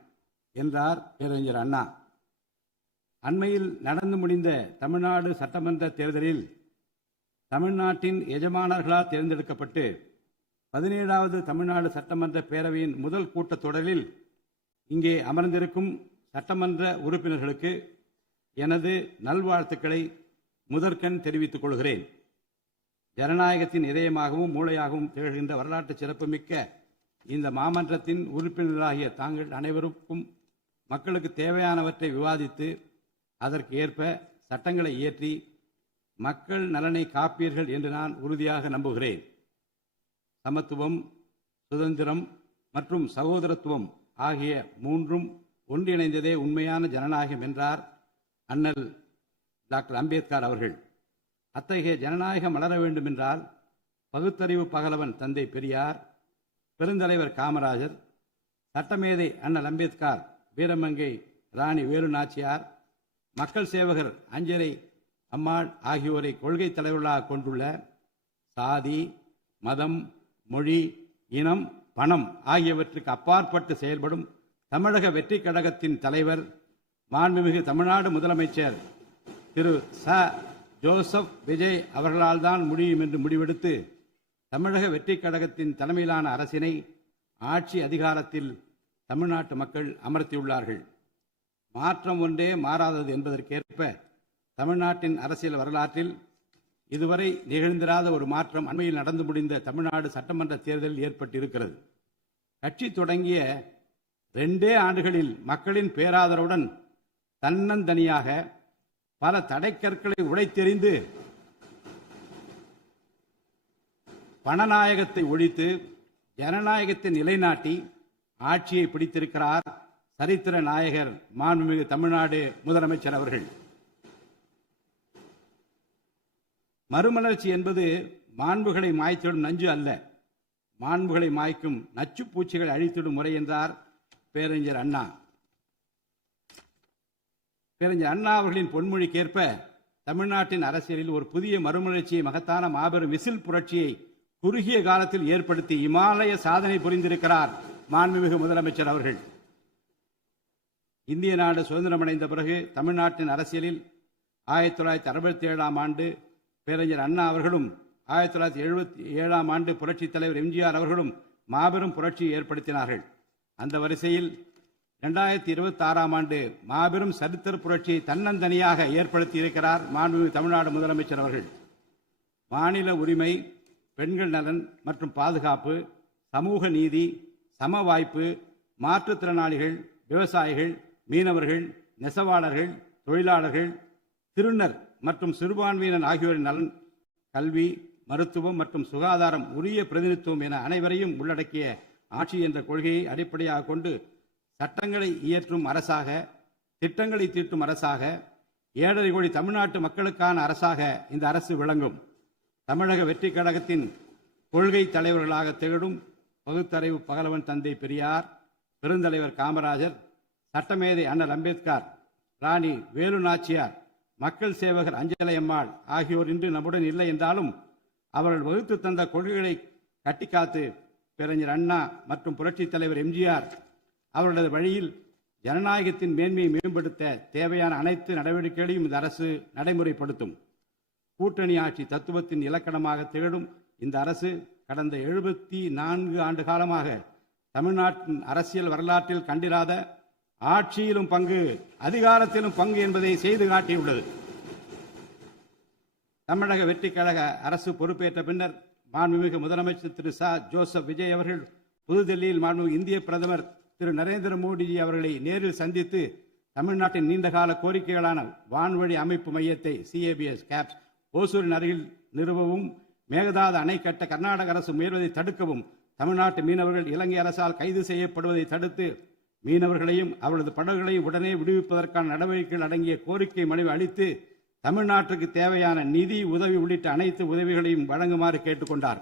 என்றார் பேரறிஞர் அண்ணா. அண்மையில் நடந்து முடிந்த தமிழ்நாடு சட்டமன்ற தேர்தலில் தமிழ்நாட்டின் எஜமானர்களால் தேர்ந்தெடுக்கப்பட்டு 17வது தமிழ்நாடு சட்டமன்ற பேரவையின் முதல் கூட்டத்தொடரில் இங்கே அமர்ந்திருக்கும் சட்டமன்ற உறுப்பினர்களுக்கு எனது நல்வாழ்த்துக்களை முதற்கண் தெரிவித்துக் கொள்கிறேன். ஜனநாயகத்தின் இதயமாகவும் மூளையாகவும் திகழ்கின்ற வரலாற்று சிறப்புமிக்க இந்த மாமன்றத்தின் உறுப்பினர்களாகிய தாங்கள் அனைவருக்கும் மக்களுக்கு தேவையானவற்றை விவாதித்து அதற்கு ஏற்ப சட்டங்களை இயற்றி மக்கள் நலனை காப்பீர்கள் என்று நான் உறுதியாக நம்புகிறேன். சமத்துவம், சுதந்திரம் மற்றும் சகோதரத்துவம் ஆகிய மூன்றும் ஒன்றிணைந்ததே உண்மையான ஜனநாயகம் என்றார் அண்ணல் டாக்டர் அம்பேத்கர் அவர்கள். அத்தகைய ஜனநாயகம் வளர வேண்டுமென்றால் பகுத்தறிவு பகலவன் தந்தை பெரியார், பெருந்தலைவர் காமராஜர், சட்டமேதை அண்ணல் அம்பேத்கர், வீரமங்கை ராணி வேலு நாச்சியார், மக்கள் சேவகர் அஞ்சரை அம்மாள் ஆகியோரை கொள்கை தலைவர்களாக கொண்டுள்ள சாதி, மதம், மொழி, இனம், பணம் ஆகியவற்றுக்கு அப்பாற்பட்டு செயல்படும் தமிழக வெற்றி கழகத்தின் தலைவர் மாண்புமிகு தமிழ்நாடு முதலமைச்சர் திரு ஜோசப் விஜய் அவர்களால் தான் முடியும் என்று முடிவெடுத்து தமிழக வெற்றி கழகத்தின் தலைமையிலான அரசினை ஆட்சி அதிகாரத்தில் தமிழ்நாட்டு மக்கள் அமர்த்தியுள்ளார்கள். மாற்றம் ஒன்றே மாறாதது என்பதற்கேற்ப தமிழ்நாட்டின் அரசியல் வரலாற்றில் இதுவரை நிகழ்ந்திராத ஒரு மாற்றம் அண்மையில் நடந்து முடிந்த தமிழ்நாடு சட்டமன்ற தேர்தலில் ஏற்பட்டிருக்கிறது. கட்சி தொடங்கிய 2 ஆண்டுகளில் மக்களின் பேராதரவுடன் தன்னந்தனியாக பல தடைக்கற்களை உடைத்தெறிந்து பணநாயகத்தை ஒழித்து ஜனநாயகத்தை நிலைநாட்டி ஆட்சியை பிடித்திருக்கிறார் சரித்திர நாயகர் மாண்புமிகு தமிழ்நாடு முதலமைச்சர் அவர்கள். மறுமலர்ச்சி என்பது மாண்புகளை மாய்த்திடும் நஞ்சு அல்ல, மாண்புகளை மாய்க்கும் நச்சு பூச்சிகளை அழித்திடும் முறை என்றார் பேரறிஞர் அண்ணா. பேரறிஞர் அண்ணா அவர்களின் பொன்மொழிக்கேற்ப தமிழ்நாட்டின் அரசியலில் ஒரு புதிய மறுமலர்ச்சியை, மகத்தான மாபெரும் விசில் புரட்சியை குறுகிய காலத்தில் ஏற்படுத்தி இமாலய சாதனை புரிந்திருக்கிறார் மாண்புமிகு முதலமைச்சர் அவர்கள். இந்திய நாடு சுதந்திரமடைந்த பிறகு தமிழ்நாட்டின் அரசியலில் 1967ஆம் ஆண்டு பேரறிஞர் அண்ணா அவர்களும் 1977ஆம் ஆண்டு புரட்சித் தலைவர் எம்ஜிஆர் அவர்களும் மாபெரும் புரட்சியை ஏற்படுத்தினார்கள். அந்த வரிசையில் 2026ஆம் ஆண்டு மாபெரும் சரித்திர புரட்சியை தன்னந்தனியாக ஏற்படுத்தி இருக்கிறார் மாண்புமிகு தமிழ்நாடு முதலமைச்சர் அவர்கள். மாநில உரிமை, பெண்கள் நலன் மற்றும் பாதுகாப்பு, சமூக நீதி, சம வாய்ப்பு, மாற்றுத்திறனாளிகள், விவசாயிகள், மீனவர்கள், நெசவாளர்கள், தொழிலாளர்கள், திருநர் மற்றும் சிறுபான்மையினர் ஆகியோரின் நலன், கல்வி, மருத்துவம் மற்றும் சுகாதாரம், உரிய பிரதிநிதித்துவம் என அனைவரையும் உள்ளடக்கிய ஆட்சி என்ற கொள்கையை அடிப்படையாக கொண்டு சட்டங்களை இயற்றும் அரசாக, திட்டங்களை தீட்டும் அரசாக, 7.5 கோடி தமிழ்நாட்டு மக்களுக்கான அரசாக இந்த அரசு விளங்கும். தமிழக வெற்றி கழகத்தின் கொள்கை தலைவர்களாக திகழும் பகுத்தறிவு பகலவன் தந்தை பெரியார், பெருந்தலைவர் காமராஜர், சட்டமேதை அண்ணல் அம்பேத்கர், ராணி வேலு நாச்சியார், மக்கள் சேவகர் அஞ்சலை அம்மாள் ஆகியோர் இன்று நம்முடன் இல்லை என்றாலும் அவர்கள் வகுத்து தந்த கொள்கைகளை கட்டிக்காத்து பேரறிஞர் அண்ணா மற்றும் புரட்சித் தலைவர் எம்ஜிஆர் அவர்களது வழியில் ஜனநாயகத்தின் மேன்மையை மேம்படுத்த தேவையான அனைத்து நடவடிக்கைகளையும் இந்த அரசு நடைமுறைப்படுத்தும். கூட்டணி ஆட்சி தத்துவத்தின் இலக்கணமாக திகழும் இந்த அரசு கடந்த 74 ஆண்டு காலமாக தமிழ்நாட்டின் அரசியல் வரலாற்றில் கண்டிராத ஆட்சியிலும் பங்கு, அதிகாரத்திலும் பங்கு என்பதை செய்து காட்டியுள்ளது. தமிழக வெற்றி கழக அரசு பொறுப்பேற்ற பின்னர் மாண்புமிகு முதலமைச்சர் திரு ஜோசப் விஜய் அவர்கள் புதுதில்லியில் மாண்புமிகு இந்திய பிரதமர் திரு NarendraModi அவர்களை நேரில் சந்தித்து தமிழ்நாட்டின் நீண்டகால கோரிக்கைகளான வான்வழி அமைப்பு மையத்தை CABS ஓசூரின் அருகில் நிறுவவும், மேகதாது அணை கட்ட கர்நாடக அரசு முயல்வதை தடுக்கவும், தமிழ்நாட்டு மீனவர்கள் இலங்கை அரசால் கைது செய்யப்படுவதை தடுத்து மீனவர்களையும் அவரது படகுகளையும் உடனே விடுவிப்பதற்கான நடவடிக்கைகள் அடங்கிய கோரிக்கை மனுவை அளித்து தமிழ்நாட்டுக்கு தேவையான நிதி உதவி உள்ளிட்ட அனைத்து உதவிகளையும் வழங்குமாறு கேட்டுக்கொண்டார்.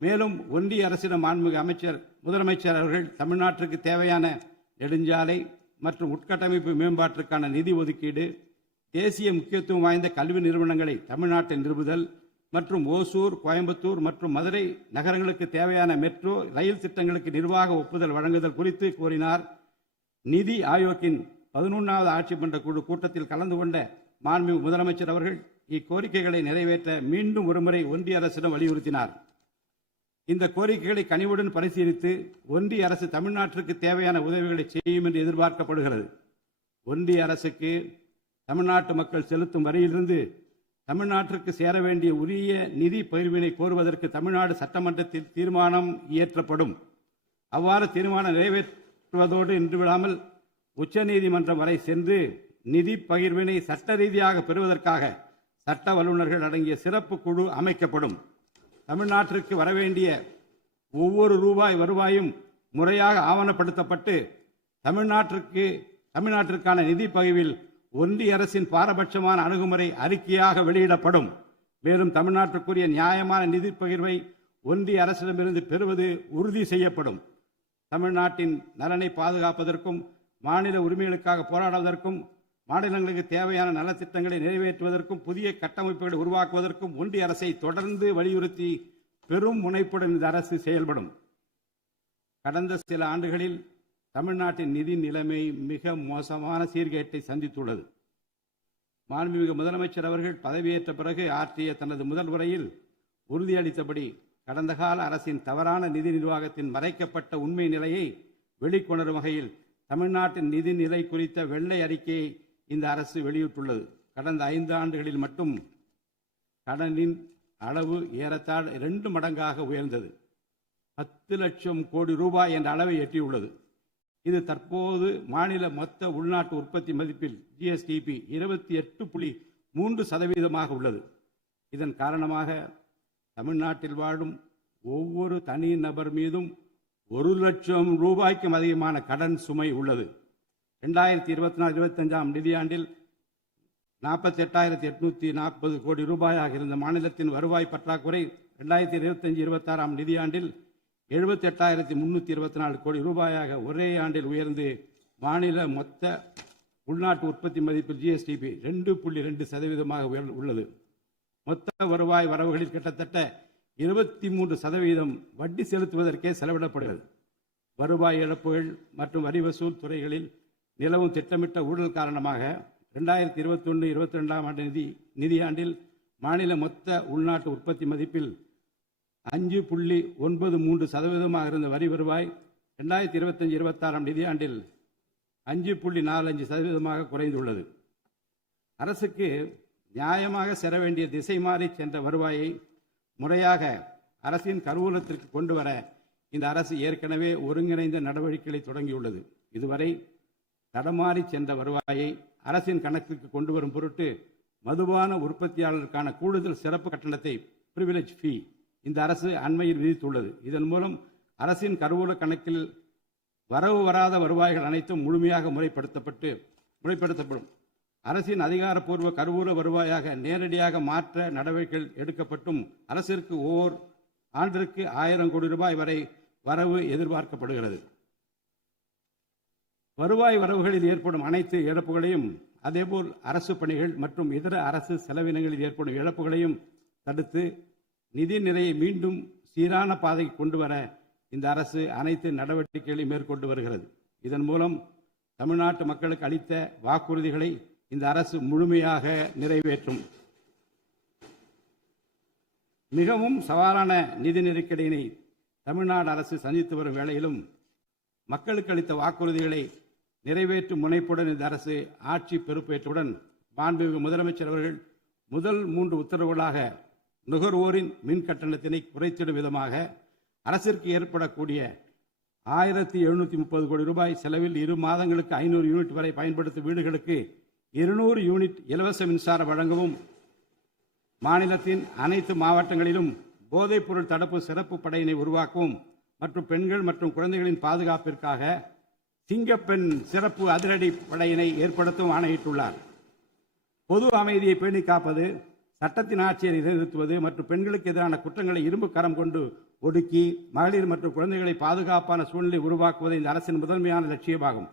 மேலும் ஒன்றிய அரசிடம் மாண்புமிகு முதலமைச்சர் அவர்கள் தமிழ்நாட்டிற்கு தேவையான நெடுஞ்சாலை மற்றும் உட்கட்டமைப்பு மேம்பாட்டிற்கான நிதி ஒதுக்கீடு, தேசிய முக்கியத்துவம் வாய்ந்த கல்வி நிறுவனங்களை தமிழ்நாட்டில் நிறுவுதல் மற்றும் ஓசூர், கோயம்புத்தூர் மற்றும் மதுரை நகரங்களுக்கு தேவையான மெட்ரோ ரயில் திட்டங்களுக்கு நிர்வாக ஒப்புதல் வழங்குதல் குறித்து கோரினார். நிதி ஆயோக்கின் 11வது ஆட்சி மன்ற குழு கூட்டத்தில் கலந்து கொண்ட மாண்புமிகு முதலமைச்சர் அவர்கள் இக்கோரிக்கைகளை நிறைவேற்ற மீண்டும் ஒருமுறை ஒன்றிய அரசிடம் வலியுறுத்தினார். இந்த கோரிக்கைகளை கனிவுடன் பரிசீலித்து ஒன்றிய அரசு தமிழ்நாட்டிற்கு தேவையான உதவிகளை செய்யும் என்று எதிர்பார்க்கப்படுகிறது. ஒன்றிய அரசுக்கு தமிழ்நாட்டு மக்கள் செலுத்தும் வரியிலிருந்து தமிழ்நாட்டிற்கு சேர வேண்டிய உரிய நிதி பகிர்வினை கோருவதற்கு தமிழ்நாடு சட்டமன்றத்தில் தீர்மானம் இயற்றப்படும். அவ்வாறு தீர்மானம் நிறைவேற்றுவதோடு நின்று விடாமல் உச்சநீதிமன்றம் வரை சென்று நிதி பகிர்வினை சட்ட ரீதியாக பெறுவதற்காக சட்ட வல்லுநர்கள் அடங்கிய சிறப்பு குழு அமைக்கப்படும். தமிழ்நாட்டிற்கு வரவேண்டிய ஒவ்வொரு ரூபாய் வருவாயும் முறையாக ஆவணப்படுத்தப்பட்டு தமிழ்நாட்டிற்கான நிதி பகிர்வில் ஒன்றிய அரசின் பாரபட்சமான அணுகுமுறை அறிக்கையாக வெளியிடப்படும். மேலும் தமிழ்நாட்டிற்குரிய நியாயமான நிதி பகிர்வை ஒன்றிய அரசிடமிருந்து பெறுவது உறுதி செய்யப்படும். தமிழ்நாட்டின் நலனை பாதுகாப்பதற்கும் மாநில உரிமைகளுக்காக போராடுவதற்கும் மாநிலங்களுக்கு தேவையான நலத்திட்டங்களை நிறைவேற்றுவதற்கும் புதிய கட்டமைப்புகளை உருவாக்குவதற்கும் ஒன்றிய அரசை தொடர்ந்து வலியுறுத்தி பெரும் முனைப்புடன் இந்த அரசு செயல்படும். கடந்த சில ஆண்டுகளில் தமிழ்நாட்டின் நிதி நிலைமை மிக மோசமான சீர்கேட்டை சந்தித்துள்ளது. மாண்புமிகு முதலமைச்சர் அவர்கள் பதவியேற்ற பிறகு ஆற்றிய தனது முதல் உரையில் உறுதியளித்தபடி கடந்த கால அரசின் தவறான நிதி நிர்வாகத்தின் மறைக்கப்பட்ட உண்மை நிலையை வெளிக்கொணரும் வகையில் தமிழ்நாட்டின் நிதி நிலை குறித்த வெள்ளை அறிக்கையை இந்த அரசு வெளியிட்டுள்ளது. கடந்த 5 ஆண்டுகளில் மட்டும் கடனின் அளவு ஏறத்தாழ 2 மடங்காக உயர்ந்தது. 10 லட்சம் கோடி ரூபாய் என்ற அளவை எட்டியுள்ளது. இது தற்போது மாநில மொத்த உள்நாட்டு உற்பத்தி மதிப்பில் ஜிஎஸ்டிபி 28.3% உள்ளது. இதன் காரணமாக தமிழ்நாட்டில் வாழும் ஒவ்வொரு தனி நபர் மீதும் 1 லட்சம் ரூபாய்க்கும் அதிகமான கடன் சுமை உள்ளது. 2024-25 நிதியாண்டில் 48,840 கோடி ரூபாயாக இருந்த மாநிலத்தின் வருவாய் பற்றாக்குறை 2025-26 நிதியாண்டில் 78,324 கோடி ரூபாயாக ஒரே ஆண்டில் உயர்ந்து மாநில மொத்த உள்நாட்டு உற்பத்தி மதிப்பில் ஜிஎஸ்டிபி 2.2% உள்ளது. மொத்த வருவாய் வரவுகளில் கிட்டத்தட்ட 23% வட்டி செலுத்துவதற்கே செலவிடப்படுகிறது. வருவாய் இழப்புகள் மற்றும் வரி வசூல் துறைகளில் நிலவும் திட்டமிட்ட ஊழல் காரணமாக 2021-22 நிதியாண்டில் மாநில மொத்த உள்நாட்டு உற்பத்தி மதிப்பில் 5.93% இருந்த வரி வருவாய் 2025-26 நிதியாண்டில் 5.45% குறைந்துள்ளது. அரசுக்கு நியாயமாக செல்ல வேண்டிய திசை மாறி சென்ற வருவாயை முறையாக அரசின் கருவூலத்திற்கு கொண்டு வர இந்த அரசு ஏற்கனவே ஒருங்கிணைந்த நடவடிக்கைகளை தொடங்கியுள்ளது. இதுவரை தடமாறி சென்ற வருவாயை அரசின் கணக்கிற்கு கொண்டு வரும் பொருட்டு மதுபான உற்பத்தியாளருக்கான கூடுதல் சிறப்பு கட்டணத்தை பிரிவிலேஜ் ஃபீ இந்த அரசு அண்மையில் விதித்துள்ளது. இதன் மூலம் அரசின் கருவூல கணக்கில் வரவு வராத வருவாய்கள் அனைத்தும் முழுமையாக முறைப்படுத்தப்படும். அரசின் அதிகாரப்பூர்வ கருவூல வருவாயாக நேரடியாக மாற்ற நடவடிக்கைகள் எடுக்கப்பட்டும் அரசிற்கு ஓர் ஆண்டிற்கு 1000 கோடி ரூபாய் வரை வரவு எதிர்பார்க்கப்படுகிறது. வருவாய் வரவுகளில் ஏற்படும் அனைத்து இழப்புகளையும் அதேபோல் அரசு பணிகள் மற்றும் இதர அரசு செலவினங்களில் ஏற்படும் இழப்புகளையும் தடுத்து நிதி நிலையை மீண்டும் சீரான பாதைக்கு கொண்டு வர இந்த அரசு அனைத்து நடவடிக்கைகளையும் மேற்கொண்டு வருகிறது. இதன் மூலம் தமிழ்நாட்டு மக்களுக்கு அளித்த வாக்குறுதிகளை இந்த அரசு முழுமையாக நிறைவேற்றும். மிகவும் சவாலான நிதி நெருக்கடியினை தமிழ்நாடு அரசு சந்தித்து வரும் வேளையிலும் மக்களுக்கு அளித்த வாக்குறுதிகளை நிறைவேற்றும் முனைப்புடன் இந்த அரசு ஆட்சி பொறுப்பேற்றவுடன் மாண்புமிகு முதலமைச்சர் அவர்கள் முதல் 3 உத்தரவுகளாக நுகர்வோரின் மின் கட்டணத்தினை குறைத்திடும் விதமாக அரசிற்கு ஏற்படக்கூடிய 1730 கோடி ரூபாய் செலவில் 2 மாதங்களுக்கு 500 யூனிட் வரை பயன்படுத்தும் வீடுகளுக்கு 200 யூனிட் இலவச மின்சாரம் வழங்கவும், மாநிலத்தின் அனைத்து மாவட்டங்களிலும் போதைப்பொருள் தடுப்பு சிறப்பு படையினை உருவாக்கவும் மற்றும் பெண்கள் மற்றும் குழந்தைகளின் பாதுகாப்பிற்காக சிங்கப்பெண் சிறப்பு அதிரடி படையினை ஏற்படுத்தவும் ஆணையிட்டுள்ளார். பொது அமைதியை பேணி காப்பது, சட்டத்தின் ஆட்சியை நிலைநிறுத்துவது மற்றும் பெண்களுக்கு எதிரான குற்றங்களை இரும்பு கரம் கொண்டு ஒடுக்கி மகளிர் மற்றும் குழந்தைகளை பாதுகாப்பான சூழ்நிலை உருவாக்குவது இந்த அரசின் முதன்மையான லட்சியமாகும்.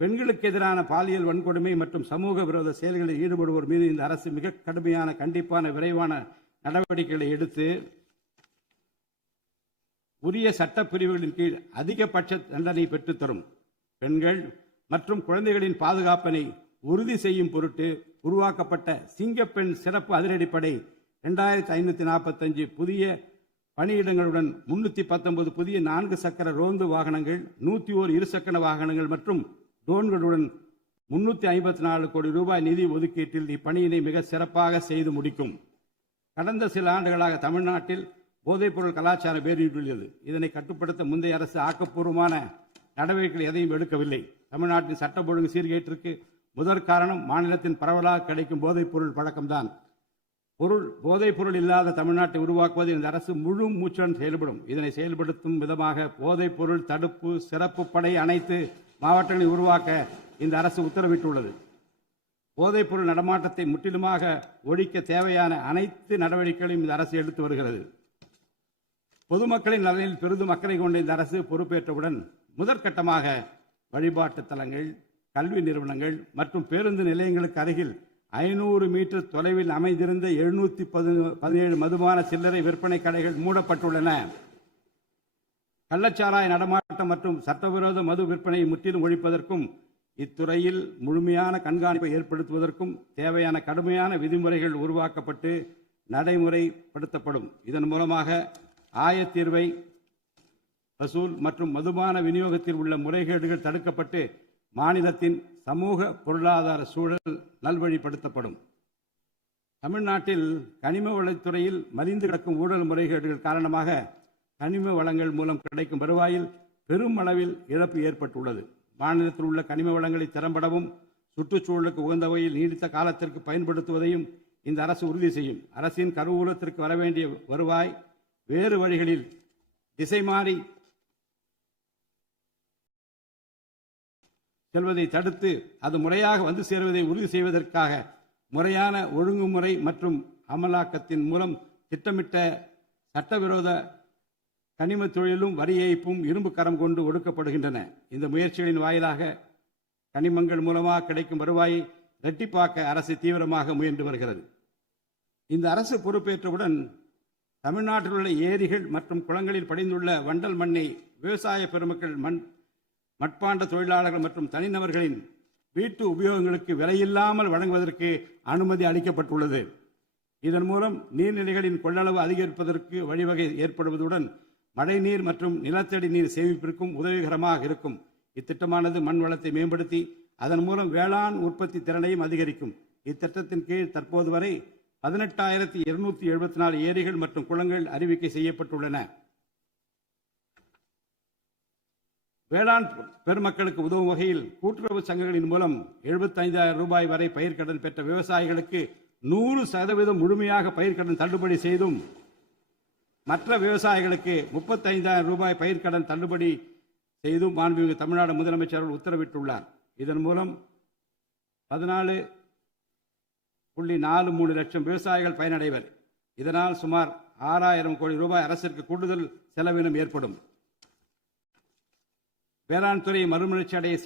பெண்களுக்கு எதிரான பாலியல் வன்கொடுமை மற்றும் சமூக விரோத செயல்களில் ஈடுபடுவோர் மீது இந்த அரசு மிக கடுமையான கண்டிப்பான விரைவான நடவடிக்கைகளை எடுத்து உரிய சட்ட பிரிவுகளின் கீழ் அதிகபட்ச தண்டனை பெற்றுத்தரும். பெண்கள் மற்றும் குழந்தைகளின் பாதுகாப்பினை உறுதி செய்யும் பொருட்டு உருவாக்கப்பட்ட சிங்கப்பெண் சிறப்பு அதிரடிப்படை 2545 புதிய பணியிடங்களுடன் 319 புதிய 4 சக்கர ரோந்து வாகனங்கள், 101 இருசக்கர வாகனங்கள் மற்றும் ட்ரோன்களுடன் 354 கோடி ரூபாய் நிதி ஒதுக்கீட்டில் இப்பணியினை மிக சிறப்பாக செய்து முடிக்கும். கடந்த சில ஆண்டுகளாக தமிழ்நாட்டில் போதைப்பொருள் கலாச்சாரம் வேரூன்றியுள்ளது. இதனை கட்டுப்படுத்த முந்தைய அரசு ஆக்கப்பூர்வமான நடவடிக்கைகள் எதையும் எடுக்கவில்லை. தமிழ்நாட்டின் சட்டம் ஒழுங்கு சீர்கேட்டிற்கு முதற் காரணம் மாநிலத்தின் பரவலாக கிடைக்கும் போதைப்பொருள் பழக்கம்தான். போதைப்பொருள் இல்லாத தமிழ்நாட்டை உருவாக்குவது இந்த அரசு முழு மூச்சுடன் செயல்படும். இதனை செயல்படுத்தும் விதமாக போதைப்பொருள் தடுப்பு சிறப்பு படை அனைத்து மாவட்டங்களை உருவாக்க இந்த அரசு உத்தரவிட்டுள்ளது. போதைப்பொருள் நடமாட்டத்தை முற்றிலுமாக ஒழிக்க தேவையான அனைத்து நடவடிக்கைகளையும் இந்த அரசு எடுத்து வருகிறது. பொதுமக்களின் நலனில் பெரிதும் அக்கறை கொண்ட இந்த அரசு பொறுப்பேற்றவுடன் முதற்கட்டமாக வழிபாட்டு தலங்கள், கல்வி நிறுவனங்கள் மற்றும் பேருந்து நிலையங்களுக்கு அருகில் 500 மீட்டர் தொலைவில் அமைந்திருந்த 717 மதுபான சில்லறை விற்பனை கடைகள் மூடப்பட்டுள்ளன. கள்ளச்சாராய நடமாட்டம் மற்றும் சட்டவிரோத மது விற்பனையை முற்றிலும் ஒழிப்பதற்கும் இத்துறையில் முழுமையான கண்காணிப்பை ஏற்படுத்துவதற்கும் தேவையான கடுமையான விதிமுறைகள் உருவாக்கப்பட்டு நடைமுறைப்படுத்தப்படும். இதன் மூலமாக ஆயத்தீர்வை வசூல் மற்றும் மதுபான விநியோகத்தில் உள்ள முறைகேடுகள் தடுக்கப்பட்டு மாநிலத்தின் சமூக பொருளாதார சூழல் நல்வழிப்படுத்தப்படும். தமிழ்நாட்டில் கனிம வளத்துறையில் மலிந்து கிடக்கும் ஊழல் முறைகேடுகள் காரணமாக கனிம வளங்கள் மூலம் கிடைக்கும் வருவாயில் பெரும் அளவில் இழப்பு ஏற்பட்டுள்ளது. மாநிலத்தில் உள்ள கனிம வளங்களை திறம்படவும் சுற்றுச்சூழலுக்கு உகந்த வகையில் நீடித்த காலத்திற்கு பயன்படுத்துவதையும் இந்த அரசு உறுதி செய்யும். அரசின் கருவூலத்திற்கு வரவேண்டிய வருவாய் வேறு வழிகளில் திசை மாறி செல்வதை தடுத்து அது முறையாக வந்து சேருவதை உறுதி செய்வதற்காக முறையான ஒழுங்குமுறை மற்றும் அமலாக்கத்தின் மூலம் திட்டமிட்ட சட்டவிரோத கனிம தொழிலும் வரி ஏய்ப்பும் இரும்பு கரம் கொண்டு ஒடுக்கப்படுகின்றன. இந்த முயற்சிகளின் வாயிலாக கனிமங்கள் மூலமாக கிடைக்கும் வருவாயை இரட்டிப்பாக்க அரசு தீவிரமாக முயன்று வருகிறது. இந்த அரசு பொறுப்பேற்றவுடன் தமிழ்நாட்டில் உள்ள ஏரிகள் மற்றும் குளங்களில் படிந்துள்ள வண்டல் மண்ணை விவசாய பெருமக்கள், மட்பாண்ட தொழிலாளர்கள் மற்றும் தனிநபர்களின் வீட்டு உபயோகங்களுக்கு விலையில்லாமல் வழங்குவதற்கு அனுமதி அளிக்கப்பட்டுள்ளது. இதன் மூலம் நீர்நிலைகளின் கொள்ளளவு அதிகரிப்பதற்கு வழிவகை ஏற்படுவதுடன் மழைநீர் மற்றும் நிலத்தடி நீர் சேமிப்பிற்கும் உதவிகரமாக இருக்கும். இத்திட்டமானது மண் வளத்தை மேம்படுத்தி அதன் மூலம் வேளாண் உற்பத்தி திறனையும் அதிகரிக்கும். இத்திட்டத்தின் கீழ் தற்போது வரை 18,274 ஏரிகள் மற்றும் குளங்கள் அறிவிக்கை செய்யப்பட்டுள்ளன. வேளாண் பெருமக்களுக்கு உதவும் வகையில் கூட்டுறவு சங்கங்களின் மூலம் 75,000 ரூபாய் வரை பயிர்க்கடன் பெற்ற விவசாயிகளுக்கு 100% முழுமையாக பயிர்க்கடன் தள்ளுபடி செய்தும் மற்ற விவசாயிகளுக்கு 35,000 ரூபாய் பயிர்க்கடன் தள்ளுபடி செய்தும் மாண்புமிகு தமிழ்நாடு முதலமைச்சர் உத்தரவிட்டுள்ளார். இதன் மூலம் 14.43 லட்சம் விவசாயிகள் பயனடைவர். இதனால் சுமார் 6,000 கோடி ரூபாய் அரசிற்கு கூடுதல் செலவினம் ஏற்படும். வேளாண் துறையை மறுமலர்ச்சி அடைய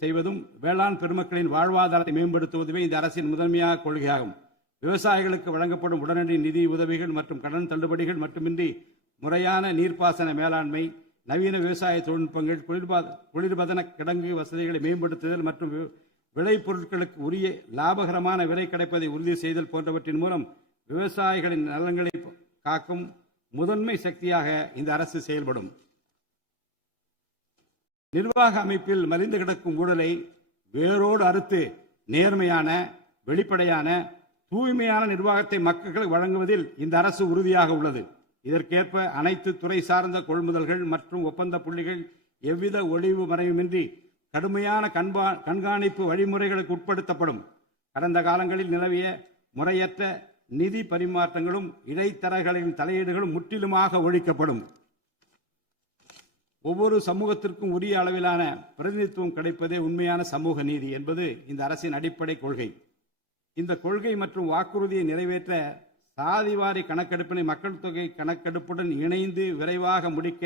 செய்வதும் வேளாண் பெருமக்களின் வாழ்வாதாரத்தை மேம்படுத்துவதுமே இந்த அரசின் முதன்மையாக கொள்கையாகும். விவசாயிகளுக்கு வழங்கப்படும் உடனடி நிதி உதவிகள் மற்றும் கடன் தள்ளுபடிகள் மட்டுமின்றி முறையான நீர்ப்பாசன மேலாண்மை, நவீன விவசாய தொழில்நுட்பங்கள், குளிர்பதன கிடங்கு வசதிகளை மேம்படுத்துதல் மற்றும் விளைபொருட்களுக்கு உரிய லாபகரமான விலை கிடைப்பதை உறுதி செய்தல் போன்றவற்றின் மூலம் விவசாயிகளின் நலன்களை காக்கும் முதன்மை சக்தியாக இந்த அரசு செயல்படும். நிர்வாக அமைப்பில் மலிந்து கிடக்கும் ஊழலை வேரோடு அறுத்து நேர்மையான, வெளிப்படையான, தூய்மையான நிர்வாகத்தை மக்களுக்கு வழங்குவதில் இந்த அரசு உறுதியாக உள்ளது. இதற்கேற்ப அனைத்து துறை சார்ந்த கொள்முதல்கள் மற்றும் ஒப்பந்த புள்ளிகள் எவ்வித ஒளிவு மறைவுமின்றி கடுமையான கண்காணிப்பு வழிமுறைகளுக்கு உட்படுத்தப்படும். கடந்த காலங்களில் நிலவிய முறையற்ற நிதி பரிமாற்றங்களும் இடைத்தரகர்களின் தலையீடுகளும் முற்றிலுமாக ஒழிக்கப்படும். ஒவ்வொரு சமூகத்திற்கும் உரிய அளவிலான பிரதிநிதித்துவம் கிடைப்பதே உண்மையான சமூக நீதி என்பது இந்த அரசின் அடிப்படை கொள்கை. இந்த கொள்கை மற்றும் வாக்குறுதியை நிறைவேற்ற சாதிவாரி கணக்கெடுப்பினை மக்கள் தொகை கணக்கெடுப்புடன் இணைந்து விரைவாக முடிக்க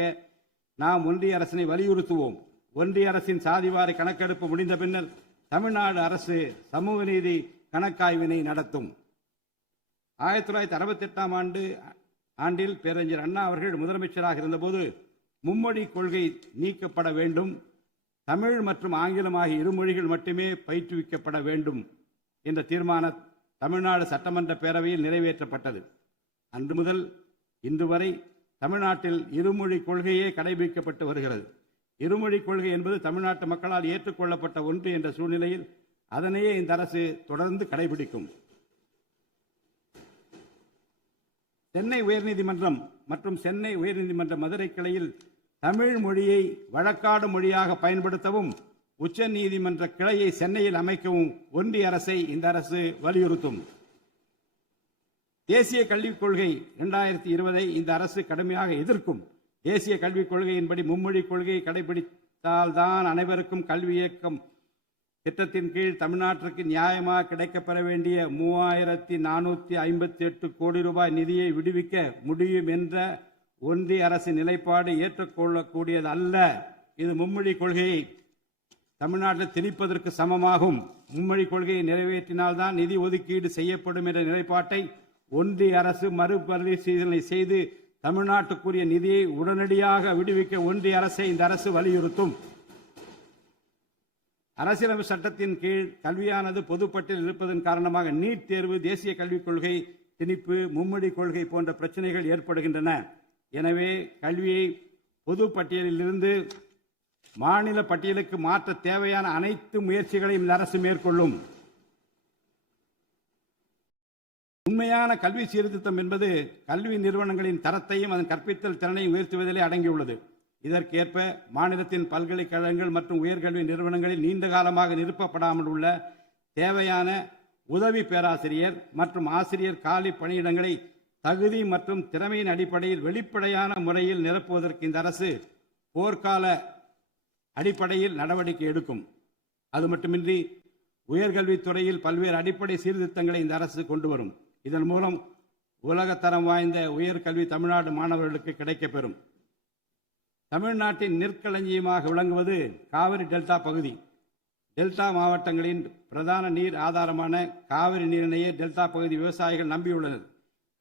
நாம் ஒன்றிய அரசினை வலியுறுத்துவோம். ஒன்றிய அரசின் சாதிவாரி கணக்கெடுப்பு முடிந்த பின்னர் தமிழ்நாடு அரசு சமூக நீதி கணக்காய்வினை நடத்தும். 1968 ஆண்டில் பேரறிஞர் அண்ணா அவர்கள் முதலமைச்சராக இருந்தபோது மும்மொழி கொள்கை நீக்கப்பட வேண்டும், தமிழ் மற்றும் ஆங்கிலம் ஆகிய இருமொழிகள் மட்டுமே பயிற்றுவிக்கப்பட வேண்டும் என்ற தீர்மானம் தமிழ்நாடு சட்டமன்ற பேரவையில் நிறைவேற்றப்பட்டது. அன்று முதல் இன்று வரை தமிழ்நாட்டில் இருமொழி கொள்கையே கடைபிடிக்கப்பட்டு வருகிறது. இருமொழி கொள்கை என்பது தமிழ்நாட்டு மக்களால் ஏற்றுக்கொள்ளப்பட்ட ஒன்று என்ற சூழ்நிலையில் அதனையே இந்த அரசு தொடர்ந்து கடைபிடிக்கும். சென்னை உயர்நீதிமன்றம் மற்றும் சென்னை உயர்நீதிமன்ற மதுரை கிளையில் தமிழ் மொழியை வழக்காடு மொழியாக பயன்படுத்தவும் உச்ச நீதிமன்ற கிளையை சென்னையில் அமைக்கவும் ஒன்றிய அரசை இந்த அரசு வலியுறுத்தும். தேசிய கல்விக் கொள்கை 2020 இந்த அரசு கடுமையாக எதிர்க்கும். தேசிய கல்விக் கொள்கையின்படி மும்மொழி கொள்கையை கடைபிடித்தால்தான் அனைவருக்கும் கல்வி இயக்கம் திட்டத்தின் கீழ் தமிழ்நாட்டிற்கு நியாயமாக கிடைக்கப்பெற வேண்டிய 3458 கோடி ரூபாய் நிதியை விடுவிக்க முடியும் என்ற ஒன்றிய அரசின் நிலைப்பாடு ஏற்றுக்கொள்ளக்கூடியது அல்ல. இது மும்மொழி கொள்கையை தமிழ்நாட்டில் திணிப்பதற்கு சமமாகும். மும்மொழி கொள்கையை நிறைவேற்றினால்தான் நிதி ஒதுக்கீடு செய்யப்படும் என்ற நிலைப்பாட்டை ஒன்றிய அரசு மறுபரிசீலனை செய்து தமிழ்நாட்டுக்குரிய நிதியை உடனடியாக விடுவிக்க ஒன்றிய அரசை இந்த அரசு வலியுறுத்தும். அரசியலமைப்பு சட்டத்தின் கீழ் கல்வியானது பொதுப்பட்டியலில் இருப்பதன் காரணமாக நீட் தேர்வு, தேசிய கல்விக் கொள்கை திணிப்பு, மும்மொழி கொள்கை போன்ற பிரச்சனைகள் ஏற்படுகின்றன. எனவே கல்வியை பொது பட்டியலில் இருந்து மாநில பட்டியலுக்கு மாற்ற தேவையான அனைத்து முயற்சிகளையும் இந்த அரசு மேற்கொள்ளும். உண்மையான கல்வி சீர்திருத்தம் என்பது கல்வி நிறுவனங்களின் தரத்தையும் அதன் கற்பித்தல் திறனையும் உயர்த்துவதிலே அடங்கியுள்ளது. இதற்கேற்ப மாநிலத்தின் பல்கலைக்கழகங்கள் மற்றும் உயர்கல்வி நிறுவனங்களில் நீண்ட காலமாக நிரப்பப்படாமல் உள்ள தேவையான உதவி பேராசிரியர் மற்றும் ஆசிரியர் காலி பணியிடங்களை தகுதி மற்றும் திறமையின் அடிப்படையில் வெளிப்படையான முறையில் நிரப்புவதற்கு இந்த அரசு போர்க்கால அடிப்படையில் நடவடிக்கை எடுக்கும். அது மட்டுமின்றி உயர்கல்வித்துறையில் பல்வேறு அடிப்படை சீர்திருத்தங்களை இந்த அரசு கொண்டு வரும். இதன் மூலம் உலகத்தரம் வாய்ந்த உயர்கல்வி தமிழ்நாடு மாணவர்களுக்கு கிடைக்கப்பெறும். தமிழ்நாட்டின் நெற்களஞ்சியமாக விளங்குவது காவிரி டெல்டா பகுதி. டெல்டா மாவட்டங்களின் பிரதான நீர் ஆதாரமான காவிரி நீரினையே டெல்டா பகுதி விவசாயிகள் நம்பியுள்ளனர்.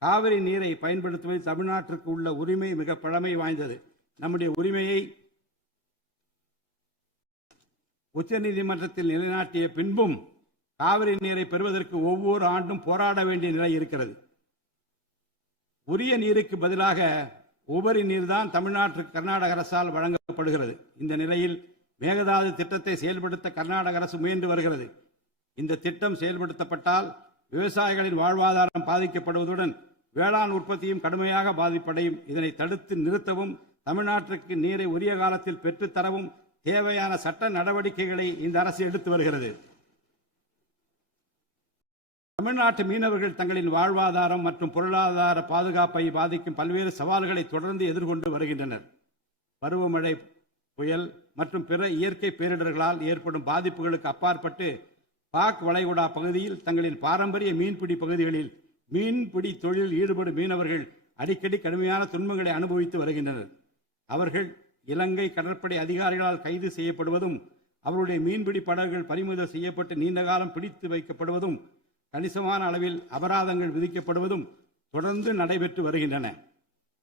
காவிரி நீரை பயன்படுத்துவதில் தமிழ்நாட்டிற்கு உள்ள உரிமை மிக பழமை வாய்ந்தது. நம்முடைய உரிமையை உச்சநீதிமன்றத்தில் நிலைநாட்டிய பின்பும் காவிரி நீரை பெறுவதற்கு ஒவ்வொரு ஆண்டும் போராட வேண்டிய நிலை இருக்கிறது. உரிய நீருக்கு பதிலாக உபரி நீர்தான் தமிழ்நாட்டிற்கு கர்நாடக அரசால் வழங்கப்படுகிறது. இந்த நிலையில் மேகதாது திட்டத்தை செயல்படுத்த கர்நாடக அரசு முயன்று வருகிறது. இந்த திட்டம் செயல்படுத்தப்பட்டால் விவசாயிகளின் வாழ்வாதாரம் பாதிக்கப்படுவதுடன் வேளாண் உற்பத்தியும் கடுமையாக பாதிப்படையும். இதனை தடுத்து நிறுத்தவும் தமிழ்நாட்டிற்கு நீரை உரிய காலத்தில் பெற்றுத்தரவும் தேவையான சட்ட நடவடிக்கைகளை இந்த அரசு எடுத்து வருகிறது. தமிழ்நாட்டு மீனவர்கள் தங்களின் வாழ்வாதாரம் மற்றும் பொருளாதார பாதுகாப்பை பாதிக்கும் பல்வேறு சவால்களை தொடர்ந்து எதிர்கொண்டு வருகின்றனர். பருவமழை, புயல் மற்றும் பிற இயற்கை பேரிடர்களால் ஏற்படும் பாதிப்புகளுக்கு அப்பாற்பட்டு பாக் வளைகுடா பகுதியில் தங்களின் பாரம்பரிய மீன்பிடி பகுதிகளில் மீன்பிடி தொழிலில் ஈடுபடும் மீனவர்கள் அடிக்கடி கடுமையான துன்பங்களை அனுபவித்து வருகின்றனர். அவர்கள் இலங்கை கடற்படை அதிகாரிகளால் கைது செய்யப்படுவதும் அவருடைய மீன்பிடி படகுகள் பறிமுதல் செய்யப்பட்டு நீண்ட காலம் பிடித்து வைக்கப்படுவதும் கணிசமான அளவில் அபராதங்கள் விதிக்கப்படுவதும் தொடர்ந்து நடைபெற்று வருகின்றன.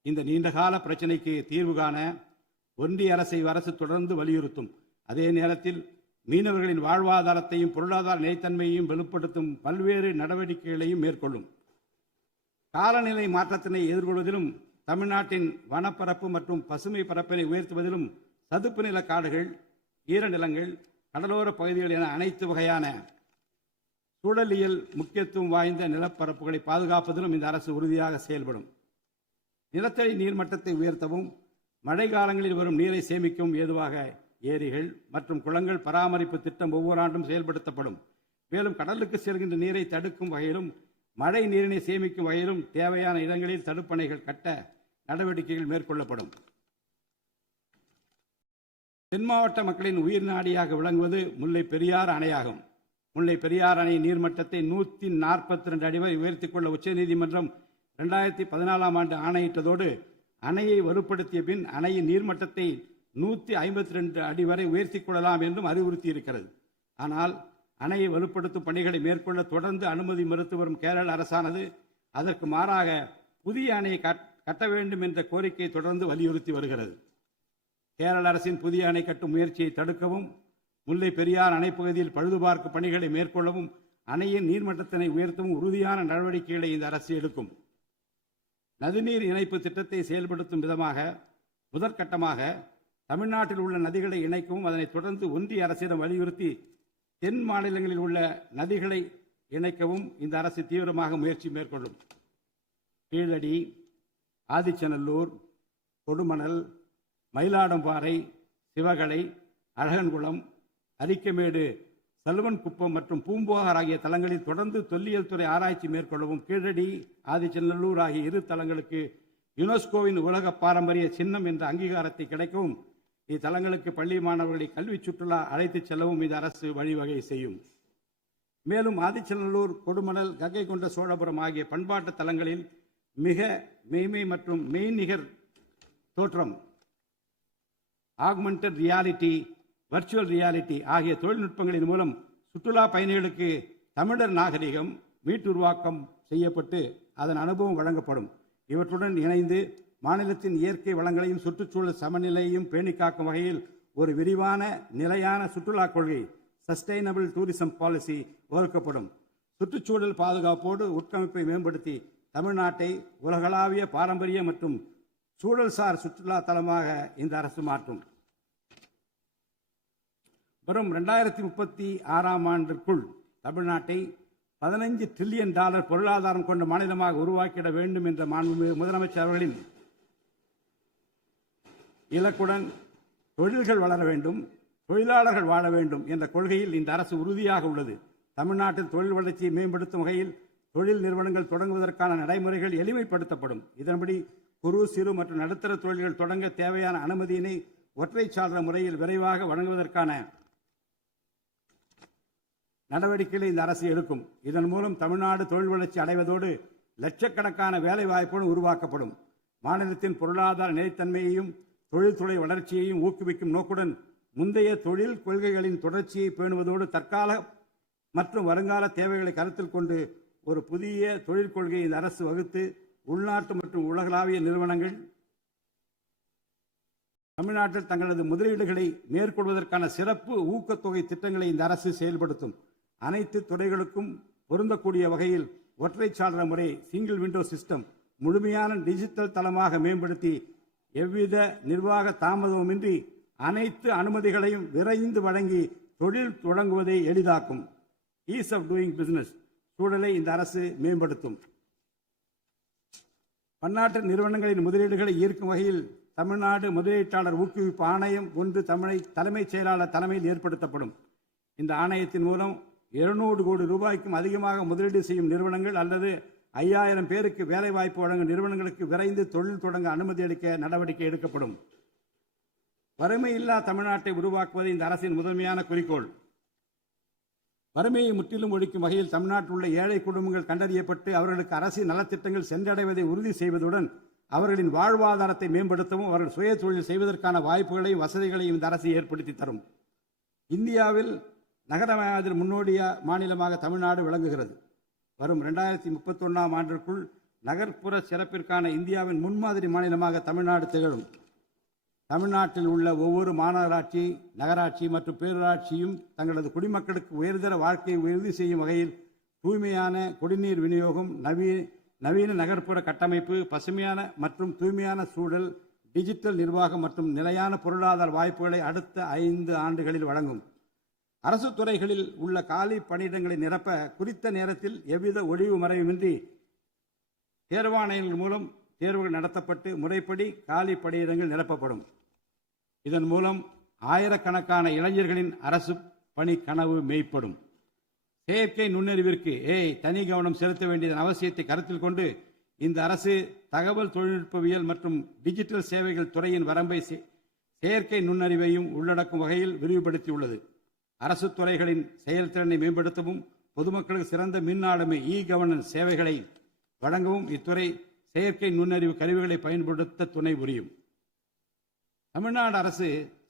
இந்த நீண்டகால பிரச்சினைக்கு தீர்வு காண ஒன்றிய அரசு தொடர்ந்து வலியுறுத்தும். அதே நேரத்தில் மீனவர்களின் வாழ்வாதாரத்தையும் பொருளாதார நிலைத்தன்மையையும் வலுப்படுத்தும் பல்வேறு நடவடிக்கைகளையும் மேற்கொள்ளும். காலநிலை மாற்றத்தினை எதிர்கொள்வதிலும் தமிழ்நாட்டின் வனப்பரப்பு மற்றும் பசுமை பரப்பினை உயர்த்துவதிலும் சதுப்பு நில காடுகள், ஈரநிலங்கள், கடலோர பகுதிகள் என அனைத்து வகையான சூழலியல் முக்கியத்துவம் வாய்ந்த நிலப்பரப்புகளை பாதுகாப்பதிலும் இந்த அரசு உறுதியாக செயல்படும். நிலத்தடி நீர்மட்டத்தை உயர்த்தவும் மழை காலங்களில் வரும் நீரை சேமிக்கவும் ஏதுவாக ஏரிகள் மற்றும் குளங்கள் பராமரிப்பு திட்டம் ஒவ்வொரு ஆண்டும் செயல்படுத்தப்படும். மேலும் கடலுக்கு செல்கின்ற நீரை தடுக்கும் வகையிலும் மழை நீரினை சேமிக்கும் வகையிலும் தேவையான இடங்களில் தடுப்பணைகள் கட்ட நடவடிக்கைகள் மேற்கொள்ளப்படும். தென் மாவட்ட மக்களின் உயிர் நாடியாக விளங்குவது முல்லை பெரியாறு அணையாகும். முல்லை பெரியாறு அணை நீர்மட்டத்தை 142 அடி வரை உயர்த்திக் கொள்ள உச்சநீதிமன்றம் 2014 ஆண்டு ஆணையிட்டதோடு அணையை வலுப்படுத்திய பின் அணையின் நீர்மட்டத்தை 152 அடி வரை உயர்த்திக் கொள்ளலாம் என்றும் அறிவுறுத்தி இருக்கிறது. ஆனால் அணையை வலுப்படுத்தும் பணிகளை மேற்கொள்ள தொடர்ந்து அனுமதி மறுத்து வரும் கேரள அரசானது அதற்கு மாறாக புதிய அணையை கட்ட வேண்டும் என்ற கோரிக்கையை தொடர்ந்து வலியுறுத்தி வருகிறது. கேரள அரசின் புதிய அணை கட்டும் முயற்சியை தடுக்கவும், முல்லை பெரியார் அணைப்பகுதியில் பழுதுபார்க்கும் பணிகளை மேற்கொள்ளவும், அணையின் நீர்மட்டத்தினை உயர்த்தவும் உறுதியான நடவடிக்கைகளை இந்த அரசு எடுக்கும். நதிநீர் இணைப்பு திட்டத்தை செயல்படுத்தும் விதமாக முதற்கட்டமாக தமிழ்நாட்டில் உள்ள நதிகளை இணைக்கவும், அதனைத் தொடர்ந்து ஒன்றிய அரசிடம் வலியுறுத்தி தென் மாநிலங்களில் உள்ள நதிகளை இணைக்கவும் இந்த அரசு தீவிரமாக முயற்சி மேற்கொள்ளும். கீழடி, ஆதிச்சநல்லூர், கொடுமணல், மயிலாடும்பாறை, சிவகலை, அழகன்குளம், அரிக்கமேடு, சல்வன்குப்பம் மற்றும் பூம்புகார் ஆகிய தலங்களில் தொடர்ந்து தொல்லியல் துறை ஆராய்ச்சி மேற்கொள்ளவும், கீழடி, ஆதிச்சநல்லூர் ஆகிய இரு தலங்களுக்கு யுனெஸ்கோவின் உலக பாரம்பரிய சின்னம் என்ற அங்கீகாரத்தை கிடைக்கவும், இத்தலங்களுக்கு பள்ளி மாணவர்களை கல்வி சுற்றுலா அழைத்துச் செல்லவும் இந்த அரசு வழிவகை செய்யும். மேலும் ஆதிச்சநல்லூர், கொடுமணல், கங்கை கொண்ட சோழபுரம் ஆகிய பண்பாட்டு தலங்களில் மிக மெய்மை மற்றும் மெய்நிகர் தோற்றம், ஆக்மெண்டட் ரியாலிட்டி, வர்ச்சுவல் ரியாலிட்டி ஆகிய தொழில்நுட்பங்களின் மூலம் சுற்றுலா பயணிகளுக்கு தமிழர் நாகரிகம் மீட்டுருவாக்கம் செய்யப்பட்டு அதன் அனுபவம் வழங்கப்படும். இவற்றுடன் இணைந்து மாநிலத்தின் இயற்கை வளங்களையும் சுற்றுச்சூழல் சமநிலையையும் பேணிக்காக்கும் வகையில் ஒரு விரிவான நிலையான சுற்றுலா கொள்கை, சஸ்டைனபிள் டூரிசம் பாலிசி வகுக்கப்படும். சுற்றுச்சூழல் பாதுகாப்போடு உட்கமைப்பை மேம்படுத்தி தமிழ்நாட்டை உலகளாவிய பாரம்பரிய மற்றும் சூழல்சார் சுற்றுலா தலமாக இந்த அரசு மாற்றும். வரும் 2036 ஆண்டிற்குள் தமிழ்நாட்டை $15 டிரில்லியன் பொருளாதாரம் கொண்ட மாநிலமாக உருவாக்கிட வேண்டும் என்ற முதலமைச்சர் அவர்களின் இலக்குடன் தொழில்கள் வளர வேண்டும், தொழிலாளர்கள் வாழ வேண்டும் என்ற கொள்கையில் இந்த அரசு உறுதியாக உள்ளது. தமிழ்நாட்டில் தொழில் வளர்ச்சியை மேம்படுத்தும் வகையில் தொழில் நிறுவனங்கள் தொடங்குவதற்கான நடைமுறைகள் எளிமைப்படுத்தப்படும். இதன்படி குறு, சிறு மற்றும் நடுத்தர தொழில்கள் தொடங்க தேவையான அனுமதியினை ஒற்றைச்சாளர முறையில் விரைவாக வழங்குவதற்கான நடவடிக்கைகளை இந்த அரசு எடுக்கும். இதன் மூலம் தமிழ்நாடு தொழில் வளர்ச்சி அடைவதோடு லட்சக்கணக்கான வேலை வாய்ப்புகள் உருவாக்கப்படும். மாநிலத்தின் பொருளாதார நிலைத்தன்மையையும் தொழில்துறை வளர்ச்சியையும் ஊக்குவிக்கும் நோக்குடன் முந்தைய தொழில் கொள்கைகளின் தொடர்ச்சியை பேணுவதோடு தற்கால மற்றும் வருங்கால தேவைகளை கருத்தில் கொண்டு ஒரு புதிய தொழில் கொள்கையை இந்த அரசு வகுத்து உள்நாட்டு மற்றும் உலகளாவிய நிறுவனங்கள் தமிழ்நாட்டில் தங்களது முதலீடுகளை மேற்கொள்வதற்கான சிறப்பு ஊக்கத்தொகை திட்டங்களை இந்த அரசு செயல்படுத்தும். அனைத்து துறைகளுக்கும் பொருந்தக்கூடிய வகையில் ஒற்றைச்சாளர முறை, சிங்கிள் விண்டோ சிஸ்டம் முழுமையான டிஜிட்டல் தளமாக மேம்படுத்தி எவ்வித நிர்வாக தாமதமின்றி அனைத்து அனுமதிகளையும் விரைந்து வழங்கி தொழில் தொடங்குவதை எளிதாக்கும். ஈஸ் ஆஃப் டூயிங் பிசினஸ் சூழலை இந்த அரசு மேம்படுத்தும். பன்னாட்டு நிறுவனங்களின் முதலீடுகளை ஈர்க்கும் வகையில் தமிழ்நாடு முதலீட்டாளர் ஊக்குவிப்பு ஆணையம் ஒன்று தலைமைச் செயலாளர் தலைமையில் ஏற்படுத்தப்படும். இந்த ஆணையத்தின் மூலம் 200 கோடி ரூபாய்க்கும் அதிகமாக முதலீடு செய்யும் நிறுவனங்கள் அல்லது 5000 பேருக்கு வேலைவாய்ப்பு வழங்கும் நிறுவனங்களுக்கு விரைந்து தொழில் தொடங்க அனுமதி அளிக்க நடவடிக்கை எடுக்கப்படும். வறுமையில்லா தமிழ்நாட்டை உருவாக்குவது இந்த அரசின் முதன்மையான குறிக்கோள். வறுமையை முற்றிலும் ஒழிக்கும் வகையில் தமிழ்நாட்டில் உள்ள ஏழை குடும்பங்கள் கண்டறியப்பட்டு அவர்களுக்கு அரசின் நலத்திட்டங்கள் சென்றடைவதை உறுதி செய்வதுடன் அவர்களின் வாழ்வாதாரத்தை மேம்படுத்தவும் அவர்கள் சுய தொழில் செய்வதற்கான வாய்ப்புகளையும் வசதிகளையும் இந்த அரசு ஏற்படுத்தி தரும். இந்தியாவில் நகரமயமாதல் முன்னோடிய மாநிலமாக தமிழ்நாடு விளங்குகிறது. வரும் 2031 ஆண்டிற்குள் நகர்ப்புற சிறப்பிற்கான இந்தியாவின் முன்மாதிரி மாநிலமாக தமிழ்நாடு திகழும். தமிழ்நாட்டில் உள்ள ஒவ்வொரு மாநகராட்சி, நகராட்சி மற்றும் பேரூராட்சியும் தங்களது குடிமக்களுக்கு உயர்தர வாழ்க்கையை உறுதி செய்யும் வகையில் தூய்மையான குடிநீர் விநியோகம், நவீன நகர்ப்புற கட்டமைப்பு, பசுமையான மற்றும் தூய்மையான சூழல், டிஜிட்டல் நிர்வாகம் மற்றும் நிலையான பொருளாதார வாய்ப்புகளை அடுத்த 5 ஆண்டுகளில் வழங்கும். அரசு துறைகளில் உள்ள காலி பணியிடங்களை நிரப்ப குறித்த நேரத்தில் எவ்வித ஒளிவு மறைவுமின்றி தேர்வாணையங்கள் மூலம் தேர்வுகள் நடத்தப்பட்டு முறைப்படி காலி பணியிடங்கள் நிரப்பப்படும். இதன் மூலம் ஆயிரக்கணக்கான இளைஞர்களின் அரசு பணி கனவு மெய்ப்படும். செயற்கை நுண்ணறிவிற்கு தனி கவனம் செலுத்த வேண்டியதன் அவசியத்தை கருத்தில் கொண்டு இந்த அரசு தகவல் தொழில்நுட்பவியல் மற்றும் டிஜிட்டல் சேவைகள் துறையின் வரம்பை செயற்கை நுண்ணறிவையும் உள்ளடக்கும் வகையில் விரிவுபடுத்தியுள்ளது. அரசு துறைகளின் செயல்திறனை மேம்படுத்தவும் பொதுமக்களுக்கு சிறந்த மின் ஆளுமை கவர்னன்ஸ் சேவைகளை வழங்கவும் இத்துறை செயற்கை நுண்ணறிவு கருவிகளை பயன்படுத்த துணை புரியும். தமிழ்நாடு அரசு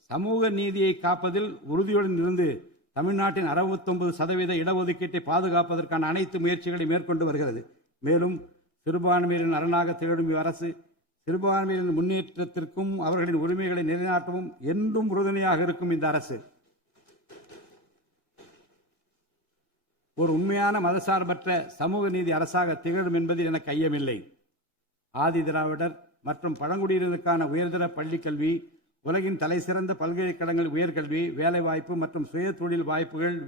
சமூக நீதியை காப்பதில் உறுதியுடன் இருந்து தமிழ்நாட்டின் 69% இடஒதுக்கீட்டை பாதுகாப்பதற்கான அனைத்து முயற்சிகளை மேற்கொண்டு வருகிறது. மேலும் சிறுபான்மையினரின் அரணாக திகழும் அரசு சிறுபான்மையினரின் முன்னேற்றத்திற்கும் அவர்களின் உரிமைகளை நிலைநாட்டவும் என்றும் உறுதுணையாக இருக்கும் இந்த அரசு ஒரு உண்மையான மதசார்பற்ற சமூக நீதி அரசாக திகழும் என்பதில் எனக்கு ஐயமில்லை. ஆதி திராவிடர் மற்றும் பழங்குடியினருக்கான உயர்தர பள்ளிக்கல்வி, உலகின் தலைசிறந்த பல்கலைக்கழகங்கள் உயர்கல்வி, வேலைவாய்ப்பு மற்றும் சுய தொழில் வாய்ப்புகள்,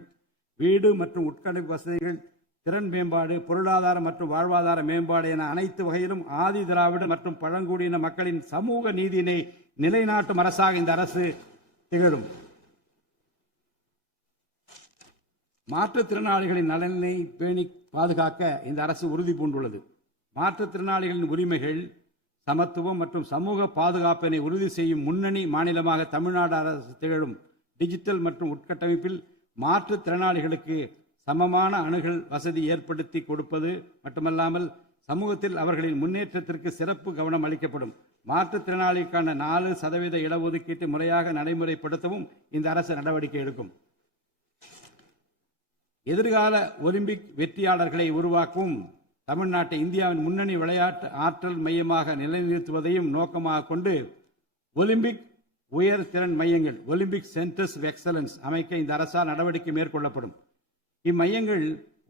வீடு மற்றும் உட்கட்டமைப்பு வசதிகள், திறன் மேம்பாடு, பொருளாதார மற்றும் வாழ்வாதார மேம்பாடு என அனைத்து வகையிலும் ஆதி திராவிடர் மற்றும் பழங்குடியின மக்களின் சமூக நீதியினை நிலைநாட்டும் அரசாக இந்த அரசு திகழும். மாற்றுத்திறனாளிகளின் நலனை பேணி பாதுகாக்க இந்த அரசு உறுதி பூண்டுள்ளது. மாற்றுத்திறனாளிகளின் உரிமைகள், சமத்துவம் மற்றும் சமூக பாதுகாப்பினை உறுதி செய்யும் முன்னணி மாநிலமாக தமிழ்நாடு அரசு திகழும். டிஜிட்டல் மற்றும் உட்கட்டமைப்பில் மாற்றுத்திறனாளிகளுக்கு சமமான அணுகல் வசதி ஏற்படுத்தி கொடுப்பது மட்டுமல்லாமல் சமூகத்தில் அவர்களின் முன்னேற்றத்திற்கு சிறப்பு கவனம் அளிக்கப்படும். மாற்றுத்திறனாளிக்கான 4% இடஒதுக்கீட்டை முறையாக நடைமுறைப்படுத்தவும் இந்த அரசு நடவடிக்கை எடுக்கும். எதிர்கால ஒலிம்பிக் வெற்றியாளர்களை உருவாக்கவும் தமிழ்நாட்டை இந்தியாவின் முன்னணி விளையாட்டு ஆற்றல் மையமாக நிலைநிறுத்துவதையும் நோக்கமாக கொண்டு ஒலிம்பிக் உயர் திறன் மையங்கள், ஒலிம்பிக் சென்டர்ஸ் ஆஃப் எக்ஸலன்ஸ் அமைக்க இந்த அரசால் நடவடிக்கை மேற்கொள்ளப்படும். இம்மையங்கள்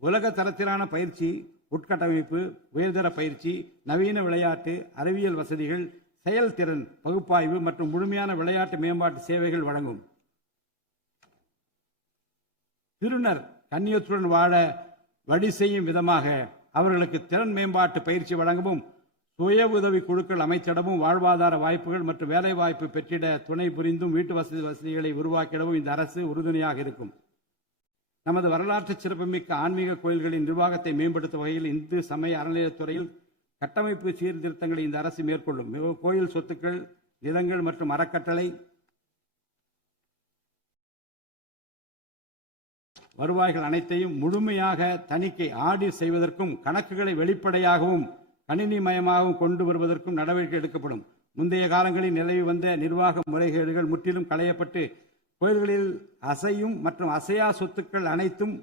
உலக தரத்திலான பயிற்சி, உட்கட்டமைப்பு, உயர்தர பயிற்சி, நவீன விளையாட்டு, அறிவியல் வசதிகள், செயல்திறன் பகுப்பாய்வு மற்றும் முழுமையான விளையாட்டு மேம்பாட்டு சேவைகள் வழங்கும். திருநர் கண்ணியத்துடன் வாழ வழி செய்யும் விதமாக அவர்களுக்கு திறன் மேம்பாட்டு பயிற்சி வழங்கவும், சுய உதவி குழுக்கள் அமைத்திடவும், வாழ்வாதார வாய்ப்புகள் மற்றும் வேலை வாய்ப்பு பெற்றிட துணை புரிந்தும் வீட்டு வசதிகளை உருவாக்கிடவும் இந்த அரசு உறுதுணையாக இருக்கும். நமது வரலாற்று சிறப்புமிக்க ஆன்மீக கோயில்களின் நிர்வாகத்தை மேம்படுத்தும் வகையில் இந்து சமய அறநிலையத்துறையில் கட்டமைப்பு சீர்திருத்தங்களை இந்த அரசு மேற்கொள்ளும். கோயில் சொத்துக்கள், நிலங்கள் மற்றும் அறக்கட்டளை வருவாய்கள் அனைத்தையும் முழுமையாக தணிக்கை ஆடிட் செய்வதற்கும் கணக்குகளை வெளிப்படையாகவும் கணினிமயமாகவும் கொண்டு வருவதற்கும் நடவடிக்கை எடுக்கப்படும். முந்தைய காலங்களில் நிலவி வந்த நிர்வாக முறைகேடுகள் முற்றிலும் களையப்பட்டு கோயில்களில் அசையும் மற்றும் அசையா சொத்துக்கள் அனைத்தும்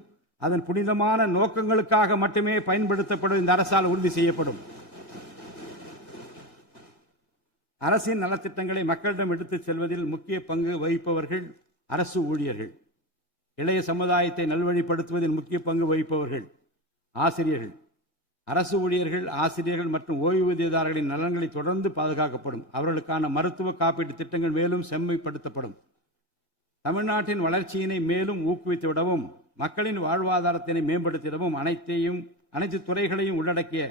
அதன் புனிதமான நோக்கங்களுக்காக மட்டுமே பயன்படுத்தப்படும் இந்த அரசால் உறுதி செய்யப்படும். அரசின் நலத்திட்டங்களை மக்களிடம் எடுத்துச் செல்வதில் முக்கிய பங்கு வகிப்பவர்கள் அரசு ஊழியர்கள். இளைய சமுதாயத்தை நல்வழிப்படுத்துவதில் முக்கிய பங்கு வகிப்பவர்கள் ஆசிரியர்கள். அரசு ஊழியர்கள், ஆசிரியர்கள் மற்றும் ஓய்வூதியதாரர்களின் நலன்களை தொடர்ந்து பாதுகாக்கப்படும். அவர்களுக்கான மருத்துவ காப்பீட்டு திட்டங்கள் மேலும் செம்மைப்படுத்தப்படும். தமிழ்நாட்டின் வளர்ச்சியினை மேலும் ஊக்குவித்துவிடவும், மக்களின் வாழ்வாதாரத்தினை மேம்படுத்திடவும் அனைத்து துறைகளையும் உள்ளடக்கிய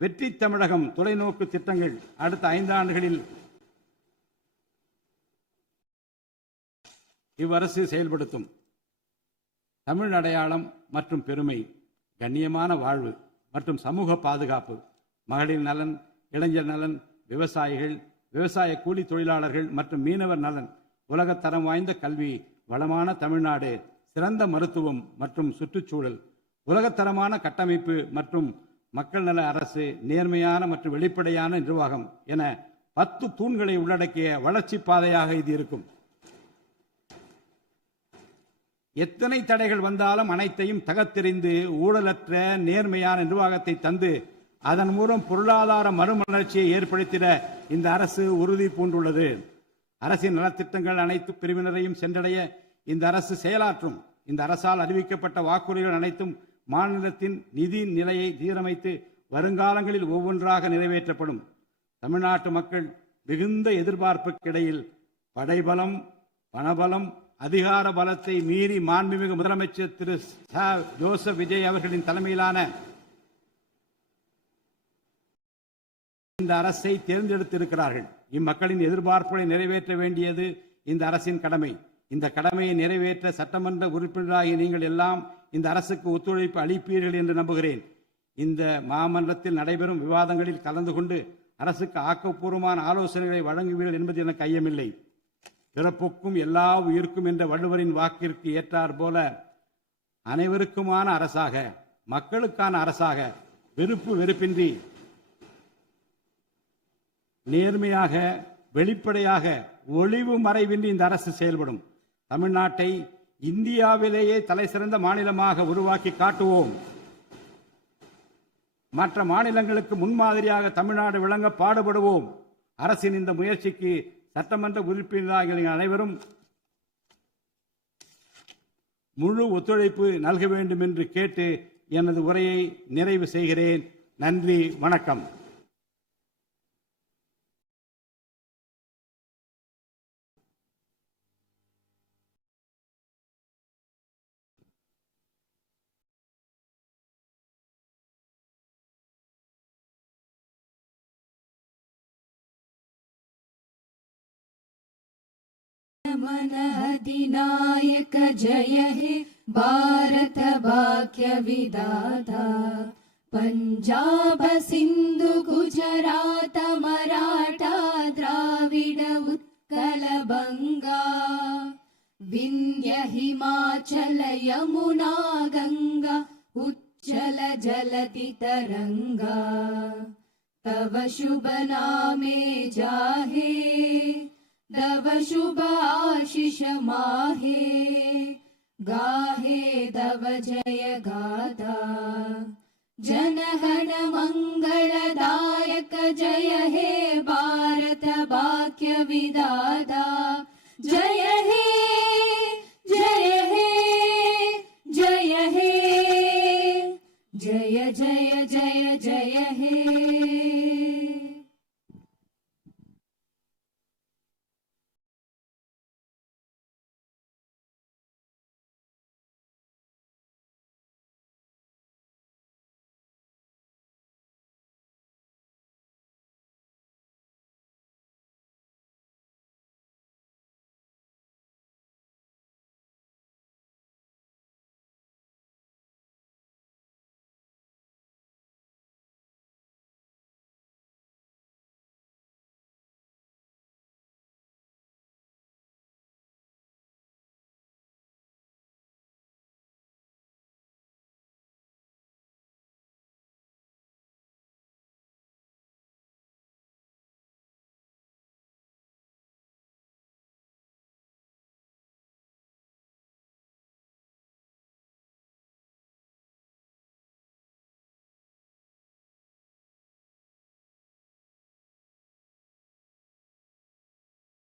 வெற்றி தமிழகம் தொலைநோக்கு திட்டங்கள் அடுத்த 5 ஆண்டுகளில் இவ்வரசு செயல்படுத்தும். தமிழ் அடையாளம் மற்றும் பெருமை, கண்ணியமான வாழ்வு மற்றும் சமூக பாதுகாப்பு, மகளிர் நலன், இளைஞர் நலன், விவசாயிகள், விவசாய கூலி தொழிலாளர்கள் மற்றும் மீனவர் நலன், உலகத்தரம் வாய்ந்த கல்வி, வளமான தமிழ்நாடு, சிறந்த மருத்துவம் மற்றும் சுற்றுச்சூழல், உலகத்தரமான கட்டமைப்பு மற்றும் மக்கள் நல அரசு, நேர்மையான மற்றும் வெளிப்படையான நிர்வாகம் என 10 தூண்களை உள்ளடக்கிய வளர்ச்சி பாதையாக இது இருக்கும். எத்தனை தடைகள் வந்தாலும் அனைத்தையும் தகர்த்தெறிந்து ஊழலற்ற நேர்மையான நிர்வாகத்தை தந்து அதன் மூலம் பொருளாதார மறுமலர்ச்சியை ஏற்படுத்திட இந்த அரசு உறுதி பூண்டுள்ளது. அரசின் நலத்திட்டங்கள் அனைத்து பிரிவினரையும் சென்றடைய இந்த அரசு செயலாற்றும். இந்த அரசால் அறிவிக்கப்பட்ட வாக்குறுதிகள் அனைத்தும் மாநிலத்தின் நிதி நிலையை சீரமைத்து வருங்காலங்களில் ஒவ்வொன்றாக நிறைவேற்றப்படும். தமிழ்நாட்டு மக்கள் மிகுந்த எதிர்பார்ப்புக்கிடையில் படைபலம், பணபலம், அதிகார பலத்தை மீறி மாண்புமிகு முதலமைச்சர் திரு ஜோசப் விஜய் அவர்களின் தலைமையிலான இந்த அரசை தேர்ந்தெடுத்திருக்கிறார்கள். இம்மக்களின் எதிர்பார்ப்புகளை நிறைவேற்ற வேண்டியது இந்த அரசின் கடமை. இந்த கடமையை நிறைவேற்ற சட்டமன்ற உறுப்பினராகிய நீங்கள் எல்லாம் இந்த அரசுக்கு ஒத்துழைப்பு அளிப்பீர்கள் என்று நம்புகிறேன். இந்த மாமன்றத்தில் நடைபெறும் விவாதங்களில் கலந்து கொண்டு அரசுக்கு ஆக்கப்பூர்வமான ஆலோசனைகளை வழங்குவீர்கள் என்பது எனக்கு ஐயமில்லை. பிறப்புக்கும் எல்லா உயிர்க்கும் என்ற வள்ளுவரின் வாக்கிற்கு ஏற்றார் போல அனைவருக்குமான அரசாக, மக்களுக்கான அரசாக, வெறுப்பு வெறுப்பின்றி நேர்மையாக, வெளிப்படையாக, ஒளிவு மறைவின்றி இந்த அரசு செயல்படும். தமிழ்நாட்டை இந்தியாவிலேயே தலைசிறந்த மாநிலமாக உருவாக்கி காட்டுவோம். மற்ற மாநிலங்களுக்கு முன்மாதிரியாக தமிழ்நாடு விளங்க பாடுபடுவோம். அரசின் இந்த முயற்சிக்கு சட்டமன்ற உறுப்பினர்கள் அனைவரும் முழு ஒத்துழைப்பு நல்க வேண்டும் என்று கேட்டு எனது உரையை நிறைவு செய்கிறேன். நன்றி, வணக்கம். मन अधिनायक जय हे भारत भाग्य विधाता पंजाब सिंधु गुजरात मराठा द्राविड उत्कल बंगा विंध्य हिमाचल यमुना गंगा उच्चल जलति तरंगा तव शुभ नामे जाहे तव शुभ आशीष माहे गाहे तव जय गाथा जनगण मंगलदायक जय हे भारत भाग्य विधाता जय हे जय हे जय हे जय जय जय जय हे